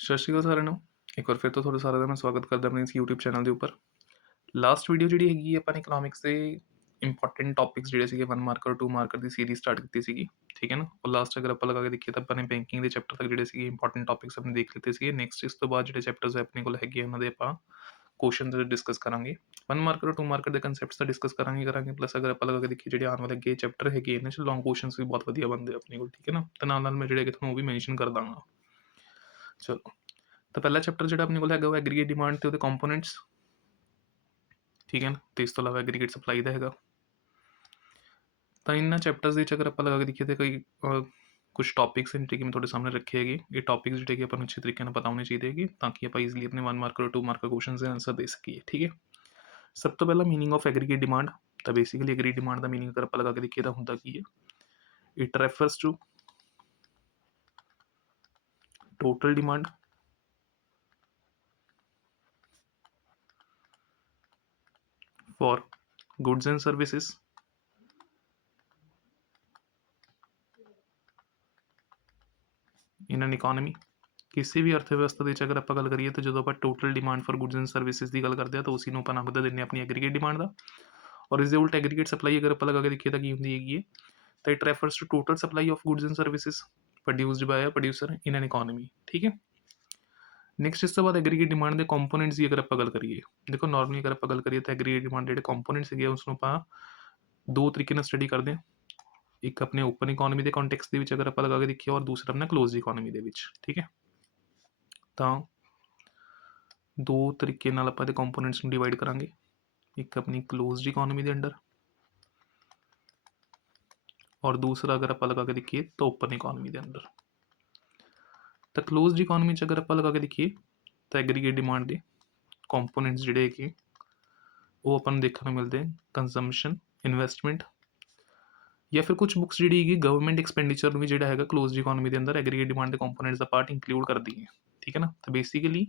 ਸਤਿ ਸ਼੍ਰੀ ਅਕਾਲ ਸਾਰਿਆਂ ਨੂੰ। ਇੱਕ ਵਾਰ ਫਿਰ ਤੋਂ ਤੁਹਾਡਾ ਸਾਰਿਆਂ ਦਾ ਮੈਂ ਸਵਾਗਤ ਕਰਦਾ ਆਪਣੇ ਇਸ YouTube ਚੈਨਲ ਦੇ ਉੱਪਰ। ਲਾਸਟ ਵੀਡੀਓ ਜਿਹੜੀ ਹੈਗੀ ਆਪਾਂ ਨੇ ਇਕਨੋਮਿਕਸ ਦੇ ਇੰਪੋਰਟੈਂਟ ਟੌਪਿਕਸ ਜਿਹੜੇ ਸੀਗੇ 1 ਮਾਰਕਰ 2 ਮਾਰਕਰ ਦੀ ਸੀਰੀਜ਼ ਸਟਾਰਟ ਕੀਤੀ ਸੀਗੀ, ਠੀਕ ਹੈ ਨਾ। ਔਰ ਲਾਸਟ ਅਗਰ ਆਪਾਂ ਲਗਾ ਕੇ ਦੇਖੀਏ ਤਾਂ ਆਪਾਂ ਨੇ ਬੈਂਕਿੰਗ ਦੇ ਚੈਪਟਰ ਤੱਕ ਜਿਹੜੇ ਸੀਗੇ ਇੰਪੋਰਟੈਂਟ ਟੌਪਿਕਸ ਆਪਣੇ ਦੇਖ ਲਿੱਤੇ ਸੀਗੇ। ਨੈਕਸਟ ਇਸ ਤੋਂ ਬਾਅਦ ਜਿਹੜੇ ਚੈਪਟਰਸ ਆਪਣੇ ਕੋਲ ਹੈਗੇ ਉਹਨਾਂ ਦੇ ਆਪਾਂ ਕੁਐਸਚਨਸ ਡਿਸਕਸ ਕਰਾਂਗੇ। 1 ਮਾਰਕਰ 2 ਮਾਰਕਰ ਦੇ ਕੰਸੈਪਟਸ ਦਾ ਡਿਸਕਸ ਕਰਾਂਗੇ ਪਲੱਸ ਅਗਰ ਆਪਾਂ ਲਗਾ ਕੇ ਦੇਖੀਏ ਜਿਹੜੇ ਆਉਣ ਵਾਲੇ ਅੱਗੇ ਚੈਪਟਰ ਹੈਗੇ ਇਹਨਾਂ 'ਚ ਲੌਂਗ ਕੁਐਸਚਨਸ ਵੀ ਬਹੁਤ ਵਧੀਆ ਬਣਦੇ ਆਪਣੇ ਕੋਲ, ਠੀਕ ਹੈ ਨਾ। ਤੇ ਨਾਲ ਮੈਂ ਜਿਹੜੇ ਕਿ ਤੁਹਾਨੂੰ ਉਹ ਵੀ ਮੈਂਸ਼ਨ ਕਰ ਦਾਂਗਾ। ਚਲੋ, ਤਾਂ ਪਹਿਲਾ ਚੈਪਟਰ ਜਿਹੜਾ ਆਪਣੇ ਕੋਲ ਹੈਗਾ ਉਹ ਐਗਰੀਗੇਟ ਡਿਮਾਂਡ ਤੇ ਉਹਦੇ ਕੰਪੋਨੈਂਟਸ, ਠੀਕ ਹੈ ਨਾ। ਤੇ ਇਸ ਤੋਂ ਇਲਾਵਾ ਐਗਰੀਗੇਟ ਸਪਲਾਈ ਦਾ ਹੈਗਾ। ਤਾਂ ਇਹਨਾਂ ਚੈਪਟਰਸ ਦੇ ਵਿੱਚ ਅਗਰ ਆਪਾਂ ਲਗਾ ਕੇ ਦੇਖੀਏ ਤਾਂ ਕਈ ਕੁਝ ਟੌਪਿਕਸ ਹਨ ਜਿਹੜੇ ਕਿ ਮੈਂ ਤੁਹਾਡੇ ਸਾਹਮਣੇ ਰੱਖੇ ਹੈਗੇ। ਇਹ ਟੌਪਿਕਸ ਜਿਹੜੇ ਕਿ ਆਪਾਂ ਨੂੰ ਅੱਛੇ ਤਰੀਕੇ ਨਾਲ ਪਤਾ ਹੋਣੇ ਚਾਹੀਦੇ ਹੈਗੇ ਤਾਂ ਕਿ ਆਪਾਂ ਈਜ਼ੀਲੀ ਆਪਣੇ 1 ਮਾਰਕਰ 2 ਮਾਰਕਰ ਕੁਐਸਚਨਸ ਦੇ ਆਨਸਰ ਦੇ ਸਕੀਏ, ਠੀਕ ਹੈ। ਸਭ ਤੋਂ ਪਹਿਲਾਂ ਮੀਨਿੰਗ ਆਫ ਐਗਰੀਗੇਟ ਡਿਮਾਂਡ। ਤਾਂ ਬੇਸਿਕਲੀ ਐਗਰੀਗੇਟ ਡਿਮਾਂਡ ਦਾ ਮੀਨਿੰਗ ਅਗਰ ਆਪਾਂ ਲਗਾ ਕੇ ਦੇਖੀਏ ਤਾਂ ਹੁੰਦਾ ਕੀ ਹੈ, it refers to total demand for goods and services in an economy। ਕਿਸੇ ਵੀ ਅਰਥ ਵਿਵਸਥਾ ਦੇ ਵਿੱਚ ਅਗਰ ਆਪਾਂ ਗੱਲ ਕਰੀਏ ਤਾਂ ਜਦੋਂ ਆਪਾਂ total demand for goods and services ਦੀ ਗੱਲ ਕਰਦੇ ਹਾਂ ਤਾਂ ਉਸੇ ਨੂੰ ਆਪਾਂ ਨਾਮ ਦੇ ਦਿੰਦੇ ਹਾਂ ਆਪਣੀ ਐਗਰੀਗੇਟ ਡਿਮਾਂਡ ਦਾ। ਔਰ ਇਸ ਦੇ ਉਲਟ ਐਗਰੀਗੇਟ ਸਪਲਾਈ ਅਗਰ ਆਪਾਂ ਲਗਾ ਕੇ ਦੇਖੀਏ ਤਾਂ ਕੀ ਹੁੰਦੀ ਹੈਗੀ ਹੈ, ਤਾਂ it refers to total supply of goods and services produced by a producer in an economy, ਠੀਕ ਹੈ। ਨੈਕਸਟ ਇਸ ਤੋਂ ਬਾਅਦ ਐਗਰੀਗੇਟ ਡਿਮਾਂਡ ਦੇ ਕੰਪੋਨੈਂਟਸ ਦੀ ਅਗਰ ਆਪਾਂ ਗੱਲ ਕਰੀਏ, ਦੇਖੋ ਨਾਰਮਲੀ ਅਗਰ ਆਪਾਂ ਗੱਲ ਕਰੀਏ ਤਾਂ ਐਗਰੀਗੇਟ ਡਿਮਾਂਡ ਜਿਹੜੇ ਕੰਪੋਨੈਂਟਸ ਹੈਗੇ ਉਸ ਨੂੰ ਆਪਾਂ ਦੋ ਤਰੀਕੇ ਨਾਲ ਸਟੱਡੀ ਕਰਦੇ ਹਾਂ। ਇੱਕ ਆਪਣੇ ਓਪਨ ਇਕੋਨਮੀ ਦੇ ਕੰਟੈਕਸਟ ਦੇ ਵਿੱਚ ਅਗਰ ਆਪਾਂ ਲਗਾ ਕੇ ਦੇਖੀਏ ਔਰ ਦੂਸਰਾ ਆਪਣਾ ਕਲੋਜ਼ ਇਕੋਨਮੀ ਦੇ ਵਿੱਚ, ਠੀਕ ਹੈ। ਤਾਂ ਦੋ ਤਰੀਕੇ ਨਾਲ ਆਪਾਂ ਇਹਦੇ ਕੰਪੋਨੈਂਟਸ ਨੂੰ ਡਿਵਾਈਡ ਕਰਾਂਗੇ। ਇੱਕ ਆਪਣੀ ਕਲੋਜ਼ਡ ਇਕੋਨਮੀ ਦੇ ਅੰਡਰ ਔਰ ਦੂਸਰਾ ਅਗਰ ਆਪਾਂ ਲਗਾ ਕੇ ਦੇਖੀਏ ਤਾਂ ਓਪਨ ਇਕੋਨਮੀ ਦੇ ਅੰਡਰ। ਤਾਂ ਕਲੋਜ਼ਡ ਇਕੋਨਮੀ 'ਚ ਅਗਰ ਆਪਾਂ ਲਗਾ ਕੇ ਦੇਖੀਏ ਤਾਂ ਐਗਰੀਗੇਟ ਡਿਮਾਂਡ ਦੇ ਕੰਪੋਨੈਂਟਸ ਜਿਹੜੇ ਹੈਗੇ ਉਹ ਆਪਾਂ ਨੂੰ ਦੇਖਣ ਨੂੰ ਮਿਲਦੇ ਕੰਜ਼ੰਪਸ਼ਨ, ਇਨਵੈਸਟਮੈਂਟ ਜਾਂ ਫਿਰ ਕੁਝ ਬੁੱਕਸ ਜਿਹੜੀ ਹੈਗੀ ਗਵਰਨਮੈਂਟ ਐਕਸਪੈਂਡੀਚਰ ਨੂੰ ਵੀ ਜਿਹੜਾ ਹੈਗਾ ਕਲੋਜ਼ਡ ਇਕੋਨਮੀ ਦੇ ਅੰਦਰ ਐਗਰੀਗੇਟ ਡਿਮਾਂਡ ਦੇ ਕੰਪੋਨੈਂਟਸ ਦਾ ਪਾਰਟ ਇੰਕਲੂਡ ਕਰਦੀ ਹੈ, ਠੀਕ ਹੈ ਨਾ। ਤਾਂ ਬੇਸਿਕਲੀ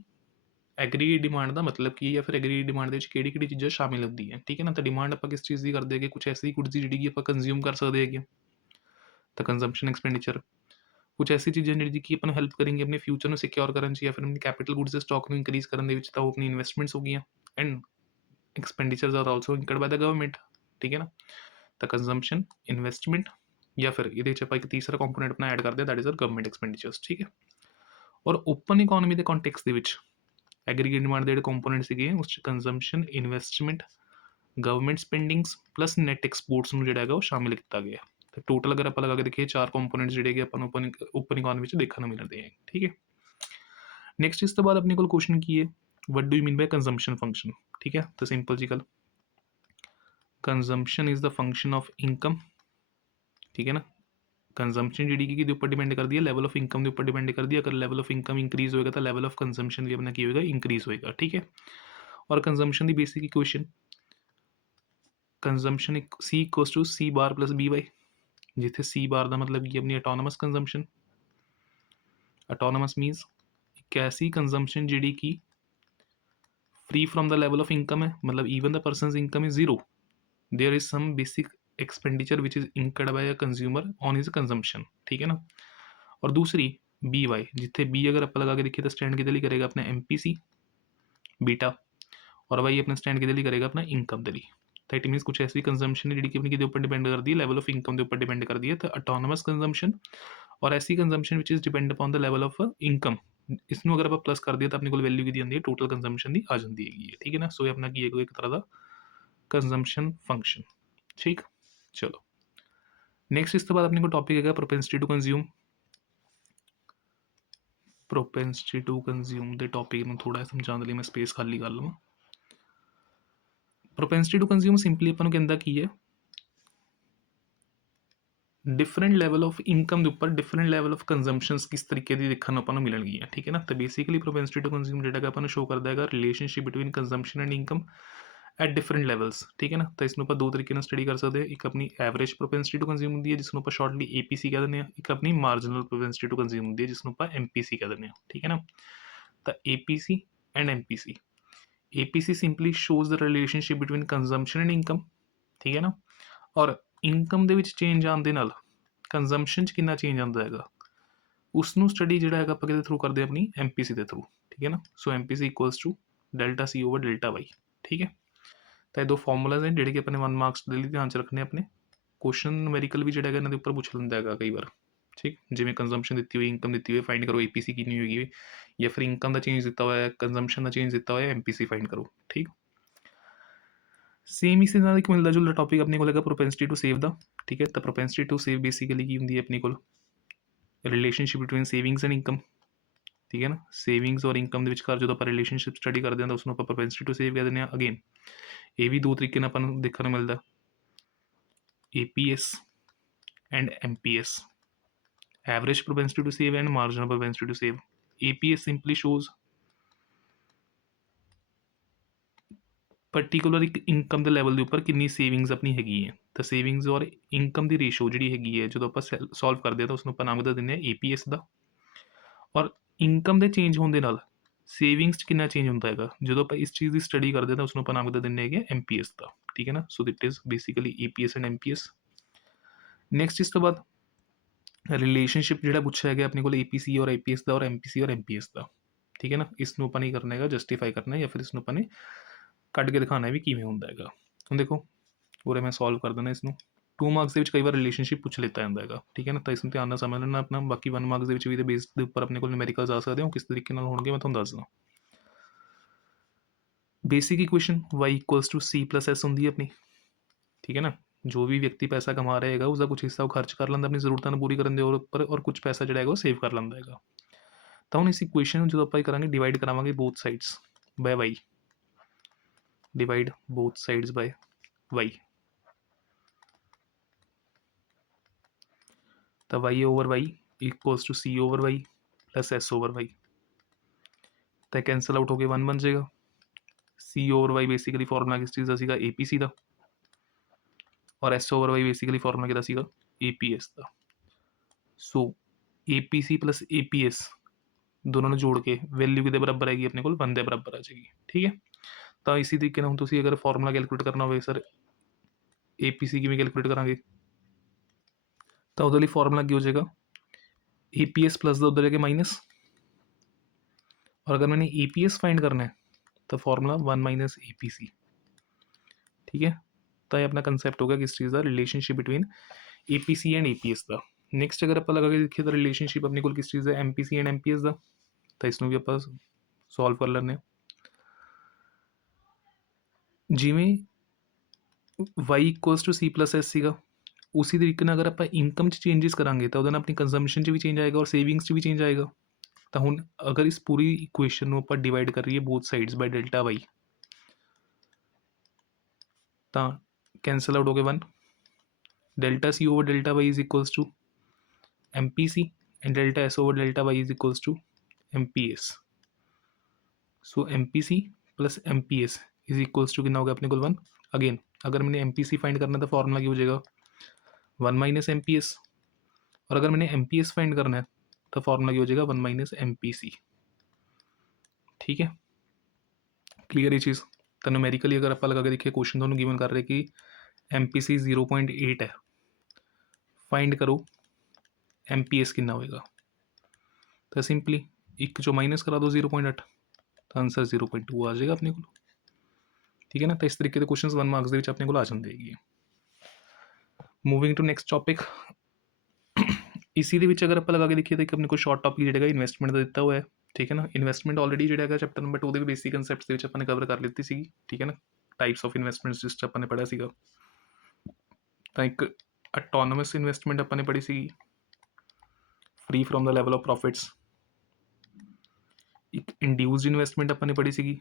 ਐਗਰੀਗੇਟ ਡਿਮਾਂਡ ਦਾ ਮਤਲਬ ਕੀ ਹੈ ਜਾਂ ਫਿਰ ਐਗਰੀਗੇਟ ਡਿਮਾਂਡ ਦੇ ਵਿੱਚ ਕਿਹੜੀ ਚੀਜ਼ਾਂ ਸ਼ਾਮਿਲ ਹੁੰਦੀਆਂ, ਠੀਕ ਹੈ ਨਾ। ਤਾਂ ਡਿਮਾਂਡ ਆਪਾਂ ਕਿਸ ਚੀਜ਼ ਦੀ ਕਰਦੇ ਹੈਗੇ, ਕੁਝ ਐਸੀ ਗੁੱਡਸ ਦੀ ਜਿਹੜੀ ਕਿ ਆਪਾਂ ਕੰਜ਼ਿਊਮ ਕਰ ਸਕਦੇ ਹੈਗੇ, ਤਾਂ ਕੰਜ਼ੰਪਸ਼ਨ ਐਕਸਪੈਂਡੀਚਰ। ਕੁਝ ਐਸੀ ਚੀਜ਼ਾਂ ਜਿਹੜੀ ਕਿ ਆਪਾਂ ਨੂੰ ਹੈਲਪ ਕਰਨਗੇ ਆਪਣੇ ਫਿਊਚਰ ਨੂੰ ਸਿਕਿਉਰ ਕਰਨ 'ਚ ਜਾਂ ਫਿਰ ਆਪਣੀ ਕੈਪੀਟਲ ਗੁੱਡਸ ਦੇ ਸਟਾਕ ਨੂੰ ਇਨਕਰੀਜ਼ ਕਰਨ ਦੇ ਵਿੱਚ, ਤਾਂ ਉਹ ਆਪਣੀ ਇਨਵੈਸਟਮੈਂਟਸ ਹੋ ਗਈਆਂ। And expenditures are also incurred by the government, ਠੀਕ ਹੈ ਨਾ। ਤਾਂ ਕੰਜ਼ੰਪਸ਼ਨ, ਇਨਵੈਸਟਮੈਂਟ ਜਾਂ ਫਿਰ ਇਹਦੇ ਵਿੱਚ ਆਪਾਂ ਇੱਕ ਤੀਸਰਾ ਕੰਪੋਨੈਂਟ ਆਪਣਾ ਐਡ ਕਰਦੇ ਹਾਂ, ਦੈਟ ਇਜ਼ ਆਰ ਗਵਰਨਮੈਂਟ ਐਕਸਪੈਂਡੀਚਰਸ, ਠੀਕ ਹੈ। ਔਰ ਓਪਨ ਇਕੋਨਮੀ ਦੇ ਕੰਟੈਕਸਟ ਦੇ ਵਿੱਚ ਐਗਰੀਗੇਟ ਡਿਮਾਂਡ ਦੇ ਜਿਹੜੇ ਕੰਪੋਨੈਂਟ ਸੀਗੇ ਉਸ 'ਚ consumption, investment, government spendings plus net exports ਨੂੰ ਜਿਹੜਾ ਹੈਗਾ ਉਹ ਸ਼ਾਮਿਲ ਕੀਤਾ ਗਿਆ। ਤੇ ਟੋਟਲ ਅਗਰ ਆਪਾਂ ਲਗਾ ਕੇ ਦੇਖੀਏ 4 ਕੰਪੋਨੈਂਟਸ ਜਿਹੜੇ ਹੈਗੇ ਆਪਾਂ ਨੂੰ ਓਪਨ ਇਕੋਨਮੀ ਵਿੱਚ ਦੇਖਣ ਨੂੰ ਮਿਲਦੇ ਹੈ, ਠੀਕ ਹੈ। ਨੈਕਸਟ ਇਸ ਤੋਂ ਬਾਅਦ ਆਪਣੇ ਕੋਲ ਕੁਐਸਚਨ ਕੀ ਹੈ, what do you mean by consumption function, ਠੀਕ ਹੈ। ਤਾਂ ਸਿੰਪਲ ਜੀ ਗੱਲ, consumption is the function of income, ਠੀਕ ਹੈ ਨਾ। ਕੰਜ਼ੰਪਸ਼ਨ ਜਿਹੜੀ ਕਿ ਕਿਹਦੇ ਉੱਪਰ ਡਿਪੈਂਡ ਕਰਦੀ ਹੈ, ਲੈਵਲ ਆਫ ਇਨਕਮ ਦੇ ਉੱਪਰ ਡਿਪੈਂਡ ਕਰਦੀ ਹੈ। ਅਗਰ ਲੈਵਲ ਆਫ ਇਨਕਮ ਇੰਕਰੀਜ਼ ਹੋਏਗਾ ਤਾਂ ਲੈਵਲ ਆਫ ਕੰਜ਼ੰਪਸ਼ਨ ਵੀ ਆਪਣਾ ਕੀ ਹੋਏਗਾ, ਇੰਕਰੀਜ਼ ਹੋਏਗਾ, ਠੀਕ ਹੈ। ਔਰ ਕੰਜ਼ੰਪਸ਼ਨ ਦੀ basic equation consumption C equals to C bar plus BY, ਜਿੱਥੇ C ਬਾਰ ਦਾ ਮਤਲਬ ਕੀ ਆਪਣੀ ਆਟੋਨਮਸ ਕੰਜ਼ੰਪਸ਼ਨ। ਆਟੋਨਮਸ ਮੀਨਸ ਇੱਕ ਐਸੀ ਕੰਜ਼ੰਪਸ਼ਨ ਜਿਹੜੀ ਕਿ free from the level of income ਹੈ, ਮਤਲਬ even the persons income is zero, there is some basic expenditure which is incurred by a consumer on his consumption, ठीक है ना। और दूसरी BY, जिथे B अगर आप लगा के देखिए तो स्टैंड किधर करेगा अपना MPC बीटा, और वाई अपना स्टैंड किधर करेगा अपना इनकम के लिए। तो इट मीनस कुछ ऐसी कंजम्पशन है जी अपनी कि ऊपर डिपेंड करती है, लेवल ऑफ इनकम के ऊपर डिपेंड करती है। तो ऑटोनमस कंजम्पशन और ऐसी consumption which is depend upon the level of income, इसमें अगर आप प्लस कर दिए तो अपने को वैल्यू की आती है टोटल कंजम्पशन की आ जाती है, ठीक है ना। सो ये अपना की एक तरह का कंजम्पशन फंक्शन, ठीक। चलो नैक्सट इस तो बाद अपने को टॉपिक है propensity to consume. Propensity to consume के टॉपिक में थोड़ा समझाने लिए मैं स्पेस खाली कर लवां। प्रोपेंसिटी टू कंज्यूम सिंपली अपन कहता की है, डिफरेंट लैवल ऑफ इनकम के उपर डिफरेंट लैवल ऑफ कंजम्पशनस किस तरीके की देखने को मिलणगियां, ठीक है ना। तो बेसिकली प्रोपेंसिटी टू कंज्यूम जो अपन शो करता है relationship between consumption and income at different levels, ठीक है ना। तो इसमें दो तरीके स्टडी कर सकते हैं, एक अपनी एवरेज प्रोपेंसिटी टू कंज्यूम होंगी है जिसनों आप शॉर्टली APC कह दें, एक अपनी मार्जिनल प्रोपेंसिटी टू कंज्यूम होंगी है जिसनों आप MPC कह दें, ठीक है ना। तो APC and MPC, APC simply shows the relationship between consumption and income, ठीक है ना। और इनकम के चेंज आने कंजम्पशन कितना चेंज आता है, उसनों स्टडी जिहड़ा हैगा आपां किहदे थ्रू करदे अपनी MPC दे थ्रू, ठीक है ना। So MPC equals to delta C over delta Y, ठीक है। तो ये दो फॉर्मूलाज हैं जिहड़े कि अपने 1 मार्क्स ਦੇ ਲਈ ध्यान च रखने अपने। क्वेश्चन न्यूमेरिकल भी जिहड़ा हैगा इन्हां दे ਉੱਪਰ ਪੁੱਛ ਲੈਂਦਾ ਹੈਗਾ ਕਈ ਵਾਰ, ठीक। जिवें कंजम्पशन दी हुई, इनकम दी हुई, फाइंड करो APC कितनी होगी, या फिर इनकम का चेंज दिता हुआ है, कंजम्पशन का चेंज दिता हुआ है, MPC फाइंड करो, ठीक। सेम इसी ਨਾਲ ਇੱਕ ਮਿਲਦਾ ਜੁਲਦਾ ਟੌਪਿਕ ਆਪਣੇ ਕੋਲ ਹੈਗਾ ਪ੍ਰੋਪੈਂਸਿਟੀ ਟੂ ਸੇਵ ਦਾ, ਠੀਕ ਹੈ। ਤਾਂ ਪ੍ਰੋਪੈਂਸਿਟੀ ਟੂ ਸੇਵ ਬੇਸਿਕਲੀ ਕੀ ਹੁੰਦੀ ਹੈ ਆਪਣੇ ਕੋਲ, relationship between savings and income, ਠੀਕ ਹੈ ਨਾ। ਸੇਵਿੰਗਸ ਔਰ ਇਨਕਮ ਦੇ ਵਿਚਕਾਰ ਜਦੋਂ ਆਪਾਂ ਰਿਲੇਸ਼ਨਸ਼ਿਪ ਸਟੱਡੀ ਕਰਦੇ ਹਾਂ ਤਾਂ ਉਸਨੂੰ ਆਪਾਂ ਪ੍ਰੋਪੈਂਸਿਟੀ ਟੂ ਸੇਵ ਕਹਿ ਦਿੰਦੇ ਹਾਂ। ਅਗੇਨ ਇਹ ਵੀ ਦੋ ਤਰੀਕੇ ਨਾਲ ਆਪਾਂ ਨੂੰ ਦੇਖਣ ਨੂੰ ਮਿਲਦਾ, APS and MPS, average propensity to save and marginal propensity to save. APS simply shows particular एक इनकम के लैवल के उपर कितनी सेविंग्स अपनी हैगी है। तो सेविंग्स और इनकम की रेशो जी हैगी है जो आप सॉल्व करते हैं तो उसको नाम बता दें APS का। और इनकम के चेंज होने नाल सेविंग्स कितना चेंज होता है जो आप इस चीज़ की स्टडी करते हैं तो उसको नाम बता दें MPS का, ठीक है ना। So that is basically APS and MPS। Next इस तो बाद रिलेशनशिप जो पूछा है अपने को APC और APS का और MPC और MPS का, ठीक है ना। इसनों अपन नहीं करना है, जस्टिफाई करना है या फिर इसनों अपन ने ਕੱਢ ਕੇ ਦਿਖਾਉਣਾ ਵੀ ਕਿਵੇਂ ਹੁੰਦਾ ਹੈਗਾ। ਹੁਣ ਦੇਖੋ ਉਰੇ ਮੈਂ ਸੋਲਵ ਕਰ ਦਿੰਦਾ ਇਸਨੂੰ। 2 ਮਾਰਕਸ ਦੇ ਵਿੱਚ ਕਈ ਵਾਰ ਰਿਲੇਸ਼ਨਸ਼ਿਪ ਪੁੱਛ ਲਿੱਤਾ ਜਾਂਦਾ ਹੈਗਾ, ਠੀਕ ਹੈ ਨਾ। ਤਾਂ ਇਸਨੂੰ ਧਿਆਨ ਨਾਲ ਸਮਝ ਲੈਣਾ ਆਪਣਾ। ਬਾਕੀ 1 ਮਾਰਕਸ ਦੇ ਵਿੱਚ ਵੀ ਇਹਦੇ ਬੇਸ ਦੇ ਉੱਪਰ ਆਪਣੇ ਕੋਲ ਨਿਊਮੈਰੀਕਲਸ ਆ ਸਕਦੇ ਹੋ, ਕਿਸ ਤਰੀਕੇ ਨਾਲ ਹੋਣਗੇ ਮੈਂ ਤੁਹਾਨੂੰ ਦੱਸਦਾ। Basic equation y equals to C plus S होंगी अपनी, ठीक है ना। जो भी व्यक्ति पैसा कमा रहेगा उसका कुछ हिस्सा वो खर्च कर लेंदा अपनी जरूरतों पूरी करने के उपर, और कुछ पैसा जो है वो सेव कर लेंदा है। तो हम इस इक्वेशन जो आप करेंगे डिवाइड करावांगे both sides by y, divide both sides by y। तो y over y equals to C over y plus S over y। तो कैंसल आउट होकर 1 बन जाएगा। C over y basically formula किस चीज़ का सीगा, APC का। और S over y basically formula किहदा सीगा, APS का। सो APC प्लस APS दोनों जोड़ के वैल्यू कि बराबर आएगी अपने को 1 के बराबर आ जाएगी, ठीक है। तो इसी तरीके हम तुम अगर फॉर्मूला कैलकुलेट करना हो सर APC किमें कैलकुलेट करा, तो वो फॉर्मूला की हो जाएगा APS प्लस का उधर जाके माइनस, और अगर मैंने APS फाइंड करना है तो फॉर्मूला 1 माइनस APC, ठीक है। तो ये अपना कंसेप्ट होगा किस चीज़ का, relationship between APC and APS का। नैक्सट अगर आप लगा के देखिए तो रिलेशनशिप अपने को किस चीज़ है, MPC एंड MPS का। तो इसनों भी आप सॉल्व कर लेने। जिमें y equals to C plus S सीगा, उसी तरीके अगर आप इनकम चेंजिस करांगे तो अपनी कंजम्पशन भी चेंज आएगा और सेविंग्स भी चेंज आएगा। तो हुण अगर इस पूरी इक्वेशन आप डिवाइड कर रही है both sides by delta Y, तो कैंसल आउट हो गए 1। Delta C over delta Y is equals to MPC and delta S over delta Y is equals to MPS। So MPC plus MPS is equals to कितना हो गया अपने को 1। अगेन अगर मैंने MPC फाइंड करना है तो फॉर्मूला क्या हो जाएगा 1 माइनस MPS, और अगर मैंने MPS फाइंड करना है तो फॉर्मूला क्या हो जाएगा 1 माइनस MPC, ठीक है। क्लियर ये चीज़। तो न्यूमेरिकली अगर आप लगा के देखिए क्वेश्चन दोनों गिवन कर रहे कि MPC 0.8 है, फाइंड करो MPS कितना होएगा। तो सिंपली एक जो माइनस करा दो 0.8, तो आंसर 0.2 आ जाएगा अपने को, ठीक है ना। तो इस तरीके के क्वेश्चन 1 मार्क्स के अपने को आ जाते हैं। मूविंग टू नैक्सट टॉपिक, इसी अगर आप लगा के देखिए तो एक अपने को शॉर्ट टॉपिक जो इन्वेस्टमेंट का दिता हुआ है, ठीक है ना। इन्वेस्टमेंट ऑलरेडी जो है चैप्टर नंबर 2 के बेसिक कंसैप्ट्स अपने कवर कर लीती सी, ठीक है ना। टाइप्स ऑफ इन्वेस्टमेंट्स जिस अपने पढ़ा सीगा। तो एक ऑटोनोमस इन्वेस्टमेंट अपने पढ़ी सी, free from the level of profits. एक इंड्यूस्ड इन्वेस्टमेंट अपने पढ़ी सी।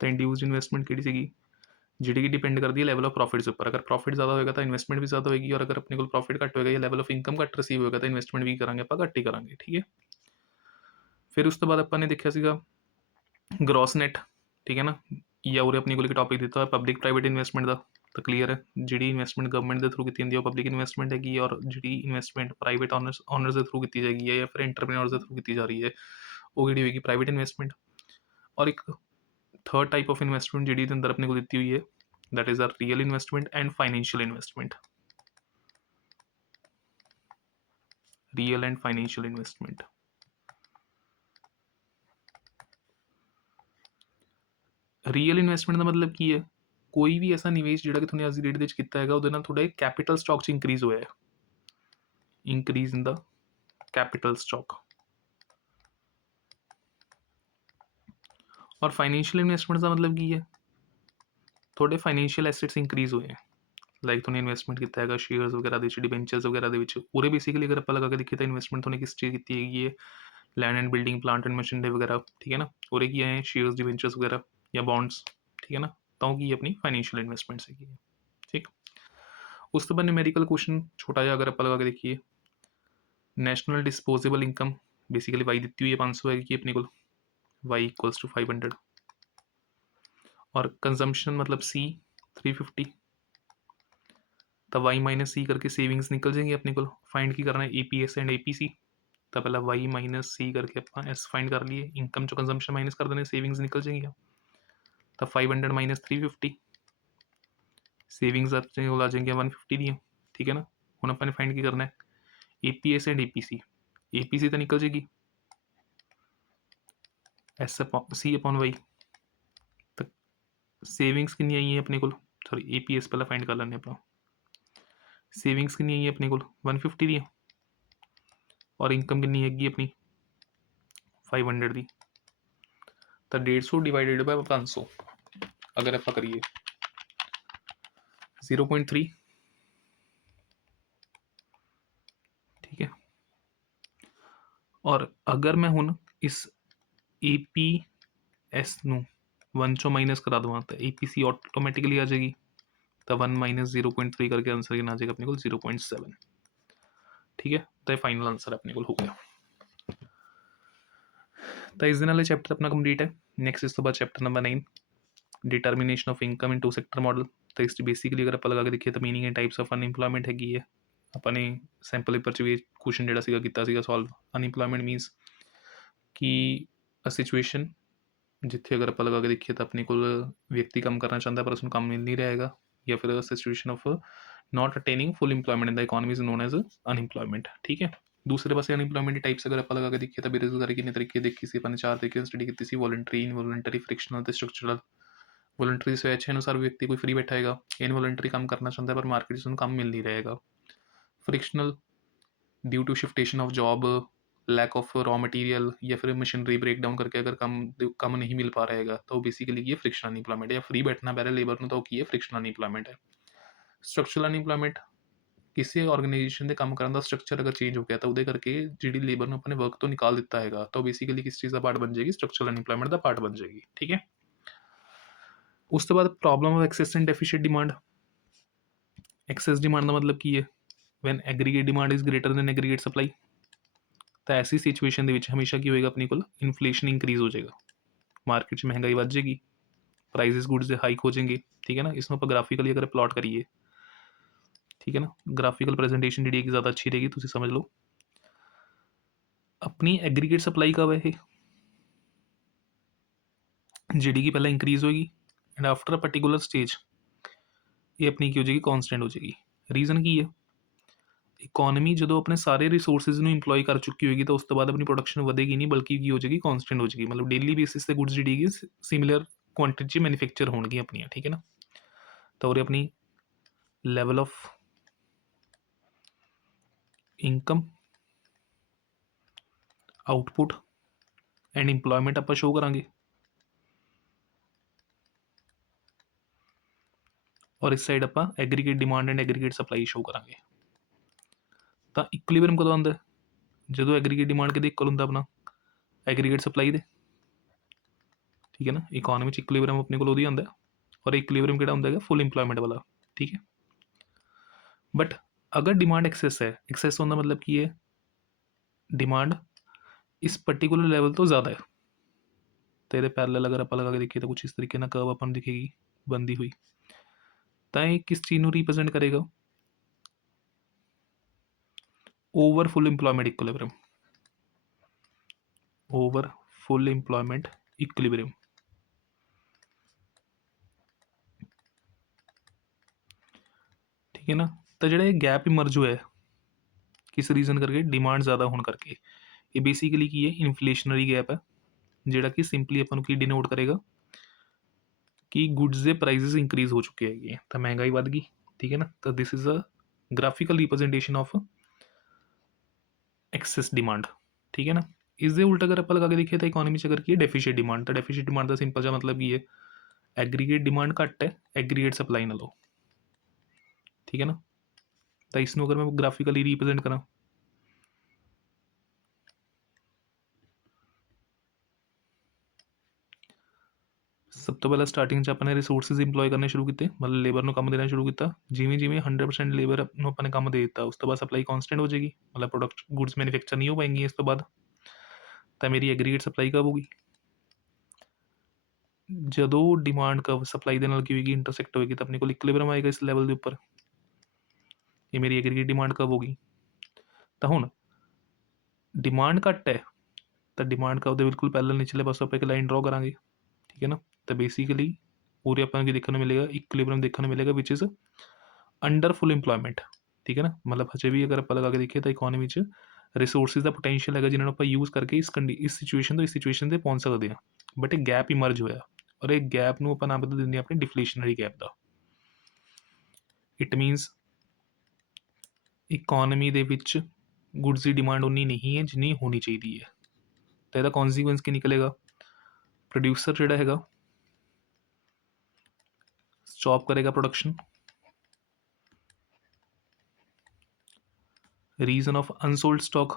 तो इंड्यूस्ड इन्वेस्टमेंट किहड़ी सी, जी डिपेंड करती है लेवल ऑफ प्रॉफिट्स ऊपर। अगर प्रॉफिट ज़्यादा होगा तो इन्वेस्टमेंट भी ज़्यादा होगी, और अगर अपने को प्रॉफिट घट होगा या लेवल ऑफ इनकम घट रिसीव होगा तो इन्वेस्टमेंट भी करांगे आप घट ही करांगे, ठीक है। फिर उस तो बाद अपने देखा सीगा ग्रॉस नैट, ठीक है ना। या उरे अपने को एक टॉपिक दिता है पब्लिक प्राइवेट इन्वेस्टमेंट का। तो क्लीयर है जी इन्वेस्टमेंट गवर्नमेंट के थ्रू की होंगी पब्लिक इन्वेस्टमेंट हैगी, और जी इन्वेस्टमेंट प्राइवेट ऑनर्स के थ्रू की जाएगी या फिर एंटरप्रेन्योर्स के थ्रू की जा रही है वो जी होगी प्राइवेट इन्वेस्टमेंट। और एक थर्ड टाइप ऑफ इन्वेस्टमेंट जी अंदर अपने को दी हुई है, that is a real investment and financial investment. Real and financial investment. Real investment ਦਾ ਮਤਲਬ ਕੀ ਹੈ? ਕੋਈ ਵੀ ਐਸਾ ਨਿਵੇਸ਼ ਜਿਹੜਾ ਕਿ ਤੁਹਾਨੂੰ ਅੱਜ ਦੀ ਡੇਟ ਦੇ ਵਿੱਚ ਕੀਤਾ ਹੈਗਾ ਉਹਦੇ ਨਾਲ ਤੁਹਾਡਾ ਕੈਪੀਟਲ ਸਟਾਕ 'ਚ ਇੰਕਰੀਜ਼ ਹੋਇਆ ਹੈ, ਇੰਕਰੀਜ਼ ਇਨ ਦਾ ਕੈਪੀਟਲ ਸਟਾਕ। ਔਰ ਫਾਈਨੈਂਸ਼ੀਅਲ ਇਨਵੈਸਟਮੈਂਟ ਦਾ ਮਤਲਬ ਕੀ ਹੈ? ਤੁਹਾਡੇ ਫਾਈਨੈਂਸ਼ੀਅਲ ਐਸੈਟਸ ਇੰਕਰੀਜ਼ ਹੋਏ ਹੈ, ਲਾਈਕ ਤੁਹਾਨੂੰ ਇਨਵੈਸਟਮੈਂਟ ਕੀਤਾ ਹੈਗਾ ਸ਼ੇਅਰਸ ਵਗੈਰਾ ਦੇ ਵਿੱਚ, ਡਿਬੈਂਚਰਸ ਵਗੈਰਾ ਦੇ ਵਿੱਚ। ਉਹਦੇ ਬੇਸਿਕਲੀ ਅਗਰ ਆਪਾਂ ਲਗਾ ਕੇ ਦੇਖੀਏ ਤਾਂ ਇਨਵੈਸਟਮੈਂਟ ਤੁਹਾਨੂੰ ਕਿਸ ਚੀਜ਼ ਕੀਤੀ ਹੈਗੀ ਹੈ? Land and building, plant and machinery वगैरह, ठीक है ना। और एक ये है शेयर्स, डिवेंचर्स वगैरह या बॉन्ड्स, ठीक है ना। तो की अपनी फाइनेंशियल इन्वेस्टमेंट्स है, ठीक। उस तो बाद न्यूमेरिकल क्वेश्चन छोटा जिहा अगर आप लगा के देखिए, national disposable income basically Y दी हुई है 500 है अपने को, वाई इक्वल्स टू 500, और कंजम्पशन मतलब सी 350, तो वाई माइनस सी करके सेविंग्स निकल जाएंगी अपने को। फाइंड की करना है A P S and A P C, तो पहला वाई माइनस सी करके आप एस फाइंड कर लिए, इनकम चो कंजम्पशन माइनस कर देने, सेविंग्स निकल जाएंगी। तो 500 माइनस 350, सेविंग्स अपने को आ जाएंगे 150 दी, ठीक है ना। हम अपने फाइंड की करना है A P S and A P C, A P C तो निकल जाएगी एस सी अपॉन वाई। तो सेविंग्स कितनी आई है अपने को, सॉरी ए पी एस पहला फाइंड कर लें आप, सेविंग्स कितनी आई है अपने को 150 दी, और इनकम कितनी हैगी अपनी 500 दी। तो 150 डिवाइडेड बाय 500 अगर आप करिए 0.3, ठीक है। और अगर मैं हूँ इस ए पी एस नू 1 चो माइनस करा दूँ तो ए पी सी ऑटोमैटिकली आ जाएगी। तो 1 माइनस 0.3 करके आंसर कितना आ जाएगा अपने को 0.7, ठीक है। तो फाइनल आंसर अपने को हो गया। तो इस दिन वाले चैप्टर अपना कंप्लीट है। नैक्सट इस तो बाद chapter number 9, determination of income in 2 sector model. तो इस बेसिकली अगर आप लगा के देखिए तो मीनिंग एंड टाइप्स ऑफ अनइंप्लॉयमेंट हैगी है। अपने सैंपल पेपर च भी क्वेश्चन जोड़ा सीगा कीता सीगा सॉल्व। अनइंप्लॉयमेंट मीनस कि अ सिचुएशन जिथे अगर आप लगा के देखिए तो अपने को व्यक्ति काम करना चाहता है पर उसको काम मिल नहीं रहेगा, या फिर situation of not attaining full employment in the economy is known as unemployment, ठीक है। दूसरे पास अनइंप्लॉयमेंट टाइप्स अगर आप लगा के देखिए तो बेरोजगारी कितने तरीके देखी सी अपने 4 तरीके स्टडी की सी, वॉलंटरी, इनवॉलंटरी, फ्रिक्शनल तो स्ट्रक्चरल। वॉलंटरी स्वेच्छा अनुसार व्यक्ति कोई फ्री बैठा है, इनवॉलंटरी काम करना चाहता है पर मार्केट से काम मिल नहीं रहेगा। Frictional due to shiftation of job, lack of raw material, या फिर मशीनरी ब्रेक डाउन करके अगर कम नहीं मिल पा रहेगा तो बेसिकली ये फ्रिक्शनल अनइंप्लॉयमेंट, या फ्री बैठना पै रहा लेबर तो की है फ्रिक्शनल अनइंप्लॉयमेंट है। स्ट्रक्चरल अनइंप्लॉयमेंट किसी ऑर्गेनाइजेशन के काम करने का स्ट्रक्चर अगर चेंज हो गया तो वो करके जी लेबर ने अपने वर्क तो निकाल दिता है तो बेसिकली किस चीज़ का पार्ट बन जाएगी, स्ट्रक्चरल अनइंप्लॉयमेंट का पार्ट बन जाएगी, ठीक है। उस तो बाद problem of excess and deficient demand. Excess demand का मतलब की है when aggregate demand is greater than aggregate supply. तो ऐसी सिचुएशन के हमेशा की होएगा अपने को इन्फ्लेशन इंक्रीज हो जाएगा, मार्केट में महंगाई बढ़ जाएगी, प्राइजेस गुड्स के हाइक हो जाएंगे, ठीक है ना। इसमें आप ग्राफिकली अगर प्लॉट करिए, ठीक है ना, ग्राफिकल प्रेजेंटेशन जी ज़्यादा अच्छी रहेगी, तुम समझ लो। अपनी एग्रीगेट सप्लाई कब है जी की पहले इंक्रीज होगी and after a particular stage ये अपनी की हो जाएगी कॉन्सटेंट हो जाएगी। रीजन की है इकोनॉमी जो अपने सारे रिसोर्सिज में इंप्लॉय कर चुकी होगी तो उस तो बाद अपनी प्रोडक्शन बढ़ेगी नहीं बल्कि की हो जाएगी कॉन्सटेंट हो जाएगी, मतलब डेली बेसिस से गुड्स जी सिमिलर क्वांटिटी मैन्युफैक्चर होगी अपनी, ठीक है ना। तो और अपनी level of income, output and employment आप शो करा, और इस साइड आप aggregate demand and aggregate supply show करा। तो इक्विलिब्रियम कदों आंदा जो एग्रीगेट डिमांड कि इक्वल होंगे अपना एग्रीगेट सप्लाई दे, ठीक है ना। इकोनॉमी इक्विलिब्रियम अपने को आता है, और इक्विलिब्रियम किहड़ा होंदा है फुल इंप्लॉयमेंट वाला, ठीक है। बट अगर डिमांड एक्सेस है, एक्सेस होने मतलब की है डिमांड इस पर्टिकुलर लेवल तो ज़्यादा है, तो ये पैरेलल अगर आप लगा के देखिए तो कुछ इस तरीके ना कर्व अपन दिखेगी बनती हुई। तो ये किस चीज़ को रिप्रेजेंट करेगा, over full employment equilibrium, over full employment equilibrium, ठीक है ना। तो जो गैप इमर्ज हुआ है किस रीजन करके? डिमांड ज़्यादा होने करके। ये बेसिकली की है इन्फ्लेशनरी गैप है, ਜਿਹੜਾ ਕਿ ਸਿੰਪਲੀ ਆਪਾਂ ਨੂੰ ਕੀ ਡਿਨੋਟ ਕਰੇਗਾ ਕਿ ਗੁੱਡਸ ਦੇ ਪ੍ਰਾਈਸਿਸ ਇੰਕਰੀਜ਼ ਹੋ ਚੁੱਕੇ ਹੈਗੇ ਤਾਂ ਮਹਿੰਗਾਈ ਵੱਧ ਗਈ। ਠੀਕ ਹੈ ਨਾ, ਤਾਂ this is a graphical representation of excess demand. ਠੀਕ ਹੈ ਨਾ, ਇਸ ਦੇ ਉਲਟ ਅਗਰ ਆਪਾਂ ਲਗਾ ਕੇ ਦੇਖੀਏ ਤਾਂ ਇਕਨੋਮੀ 'ਚ ਅਗਰ ਕੀ ਹੈ ਡੈਫੀਸ਼ੀਟ ਡਿਮਾਂਡ, ਤਾਂ ਡੈਫੀਸ਼ੀਟ ਡਿਮਾਂਡ ਦਾ ਸਿੰਪਲ ਜਿਹਾ ਮਤਲਬ ਕੀ ਹੈ? ਐਗਰੀਗੇਟ ਡਿਮਾਂਡ ਘੱਟ ਹੈ ਐਗਰੀਗੇਟ ਸਪਲਾਈ ਨਾਲੋਂ। ਠੀਕ ਹੈ ਨਾ, ਤਾਂ ਇਸ ਨੂੰ ਅਗਰ ਮੈਂ ਗ੍ਰਾਫਿਕਲੀ ਰਿਪਰੈਜ਼ੈਂਟ ਕਰਾਂ, ਸਭ ਤੋਂ ਪਹਿਲਾਂ ਸਟਾਰਟਿੰਗ 'ਚ ਆਪਾਂ ਨੇ ਰਿਸੋਰਸਿਸ ਇੰਪਲੋਏ ਕਰਨੇ ਸ਼ੁਰੂ ਕੀਤੇ, ਮਤਲਬ ਲੇਬਰ ਨੂੰ ਕੰਮ ਦੇਣਾ ਸ਼ੁਰੂ ਕੀਤਾ। ਜਿਵੇਂ ਜਿਵੇਂ 100% ਲੇਬਰ ਨੂੰ ਆਪਾਂ ਨੇ ਕੰਮ ਦੇ ਦਿੱਤਾ, ਉਸ ਤੋਂ ਬਾਅਦ ਸਪਲਾਈ ਕੌਨਸਟੈਂਟ ਹੋ ਜਾਏਗੀ, ਮਤਲਬ ਪ੍ਰੋਡਕਟ ਗੁੱਡਸ ਮੈਨੂਫੈਕਚਰ ਨਹੀਂ ਹੋ ਪਾएंगी ਇਸ ਤੋਂ ਬਾਅਦ। ਤਾਂ ਮੇਰੀ ਐਗਰੀਗੇਟ ਸਪਲਾਈ ਕਬ ਹੋਗੀ? ਜਦੋਂ ਡਿਮਾਂਡ ਕਵ ਸਪਲਾਈ ਦੇ ਨਾਲ ਕੀ ਹੋਏਗੀ? ਇੰਟਰਸੈਕਟ ਹੋਏਗੀ, ਤਾਂ ਆਪਣੇ ਕੋਲ ਇਕੁਇਲਿਬਰਮ ਆਏਗਾ ਇਸ ਲੈਵਲ ਦੇ ਉੱਪਰ। ਇਹ ਮੇਰੀ ਐਗਰੀਗੇਟ ਡਿਮਾਂਡ ਕਬ ਹੋਗੀ? ਤਾਂ ਹੁਣ ਡਿਮਾਂਡ ਘੱਟ ਹੈ ਤਾਂ ਡਿਮਾਂਡ ਕਵ ਦੇ ਬਿਲਕੁਲ ਪਹਿਲਾਂ ਨਿਚਲੇ ਪਾਸੋਂ ਆਪਾਂ ਇੱਕ ਲਾਈਨ ਡਰਾ ਕਰਾਂਗੇ। ਠੀਕ ਹੈ ਨਾ, ਤਾਂ ਬੇਸਿਕਲੀ ਪੂਰੇ ਆਪਾਂ ਨੂੰ ਕੀ ਦੇਖਣ ਨੂੰ ਮਿਲੇਗਾ? ਇਕੁਇਲਿਬਰਮ ਦੇਖਣ ਨੂੰ ਮਿਲੇਗਾ ਵਿਚ ਇਜ਼ ਅੰਡਰ ਫੁੱਲ ਇੰਪਲੋਇਮੈਂਟ। ਠੀਕ ਹੈ ਨਾ, ਮਤਲਬ ਹਜੇ ਵੀ ਅਗਰ ਆਪਾਂ ਲਗਾ ਕੇ ਦੇਖੀਏ ਤਾਂ ਇਕੋਨਮੀ 'ਚ ਰਿਸੋਰਸਿਸ ਦਾ ਪੋਟੈਂਸ਼ੀਅਲ ਹੈਗਾ ਜਿਨ੍ਹਾਂ ਨੂੰ ਆਪਾਂ ਯੂਜ਼ ਕਰਕੇ ਇਸ ਸਿਚੁਏਸ਼ਨ ਤੋਂ ਇਸ ਸਿਚੁਏਸ਼ਨ 'ਤੇ ਪਹੁੰਚ ਸਕਦੇ ਹਾਂ। ਬਟ ਇਹ ਗੈਪ ਇਮਰਜ ਹੋਇਆ ਔਰ ਇਹ ਗੈਪ ਨੂੰ ਆਪਾਂ ਨਾਮ ਬਦਲ ਦਿੰਦੇ ਹਾਂ ਆਪਣੇ ਡਿਫਲੇਸ਼ਨਰੀ ਗੈਪ ਦਾ। ਇਟ ਮੀਨਸ ਇਕੋਨਮੀ ਦੇ ਵਿੱਚ ਗੁੱਡਸ ਦੀ ਡਿਮਾਂਡ ਉਨੀ ਨਹੀਂ ਹੈ ਜਿੰਨੀ ਹੋਣੀ ਚਾਹੀਦੀ ਹੈ। ਤਾਂ ਇਹਦਾ ਕੌਨਸੀਕੁਐਂਸ ਕੀ ਨਿਕਲੇਗਾ? ਪ੍ਰੋਡਿਊਸਰ ਜਿਹੜਾ ਹੈਗਾ ਸਟਾਪ ਕਰੇਗਾ production. Reason of unsold stock,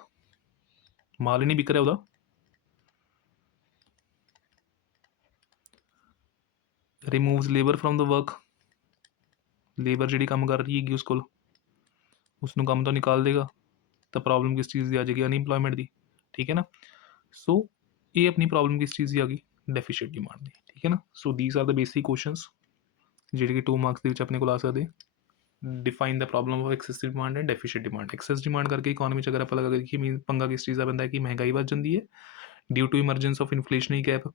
ਮਾਲ ਹੀ ਨਹੀਂ ਵਿਕ ਰਿਹਾ ਉਹਦਾ। Removes labour from the work, labour ਜਿਹੜੀ ਕੰਮ ਕਰ ਰਹੀ ਹੈਗੀ ਉਸ ਕੋਲ, ਉਸਨੂੰ ਕੰਮ ਤੋਂ ਨਿਕਾਲ ਦੇਗਾ। ਤਾਂ ਪ੍ਰੋਬਲਮ ਕਿਸ ਚੀਜ਼ ਦੀ ਆ ਜਾਏਗੀ? ਅਨਇੰਪਲੋਇਮੈਂਟ ਦੀ। ਠੀਕ ਹੈ ਨਾ, ਸੋ ਇਹ ਆਪਣੀ ਪ੍ਰੋਬਲਮ ਕਿਸ ਚੀਜ਼ ਦੀ ਆ ਗਈ? ਡੈਫੀਸ਼ੀਟ ਡਿਮਾਂਡ ਦੀ। ਠੀਕ ਹੈ ਨਾ, so these are the basic questions ਜਿਹੜੇ ਕਿ 2 ਮਾਰਕਸ ਦੇ ਵਿੱਚ ਆਪਣੇ ਕੋਲ ਆ ਸਕਦੇ। Define the problem of excessive demand and deficit demand. Excess demand ਕਰਕੇ ਇਕੋਨਮੀ 'ਚ ਅਗਰ ਆਪਾਂ ਲਗਾ ਕੇ ਦੇਖੀਏ ਮੀਨ ਪੰਗਾ ਕਿਸ ਚੀਜ਼ ਦਾ ਪੈਂਦਾ ਹੈ ਕਿ ਮਹਿੰਗਾਈ ਵੱਧ ਜਾਂਦੀ ਹੈ ਡਿਊ ਟੂ ਇਮਰਜੈਂਸ ਆਫ ਇਨਫਲੇਸ਼ਨਰੀ ਗੈਪ।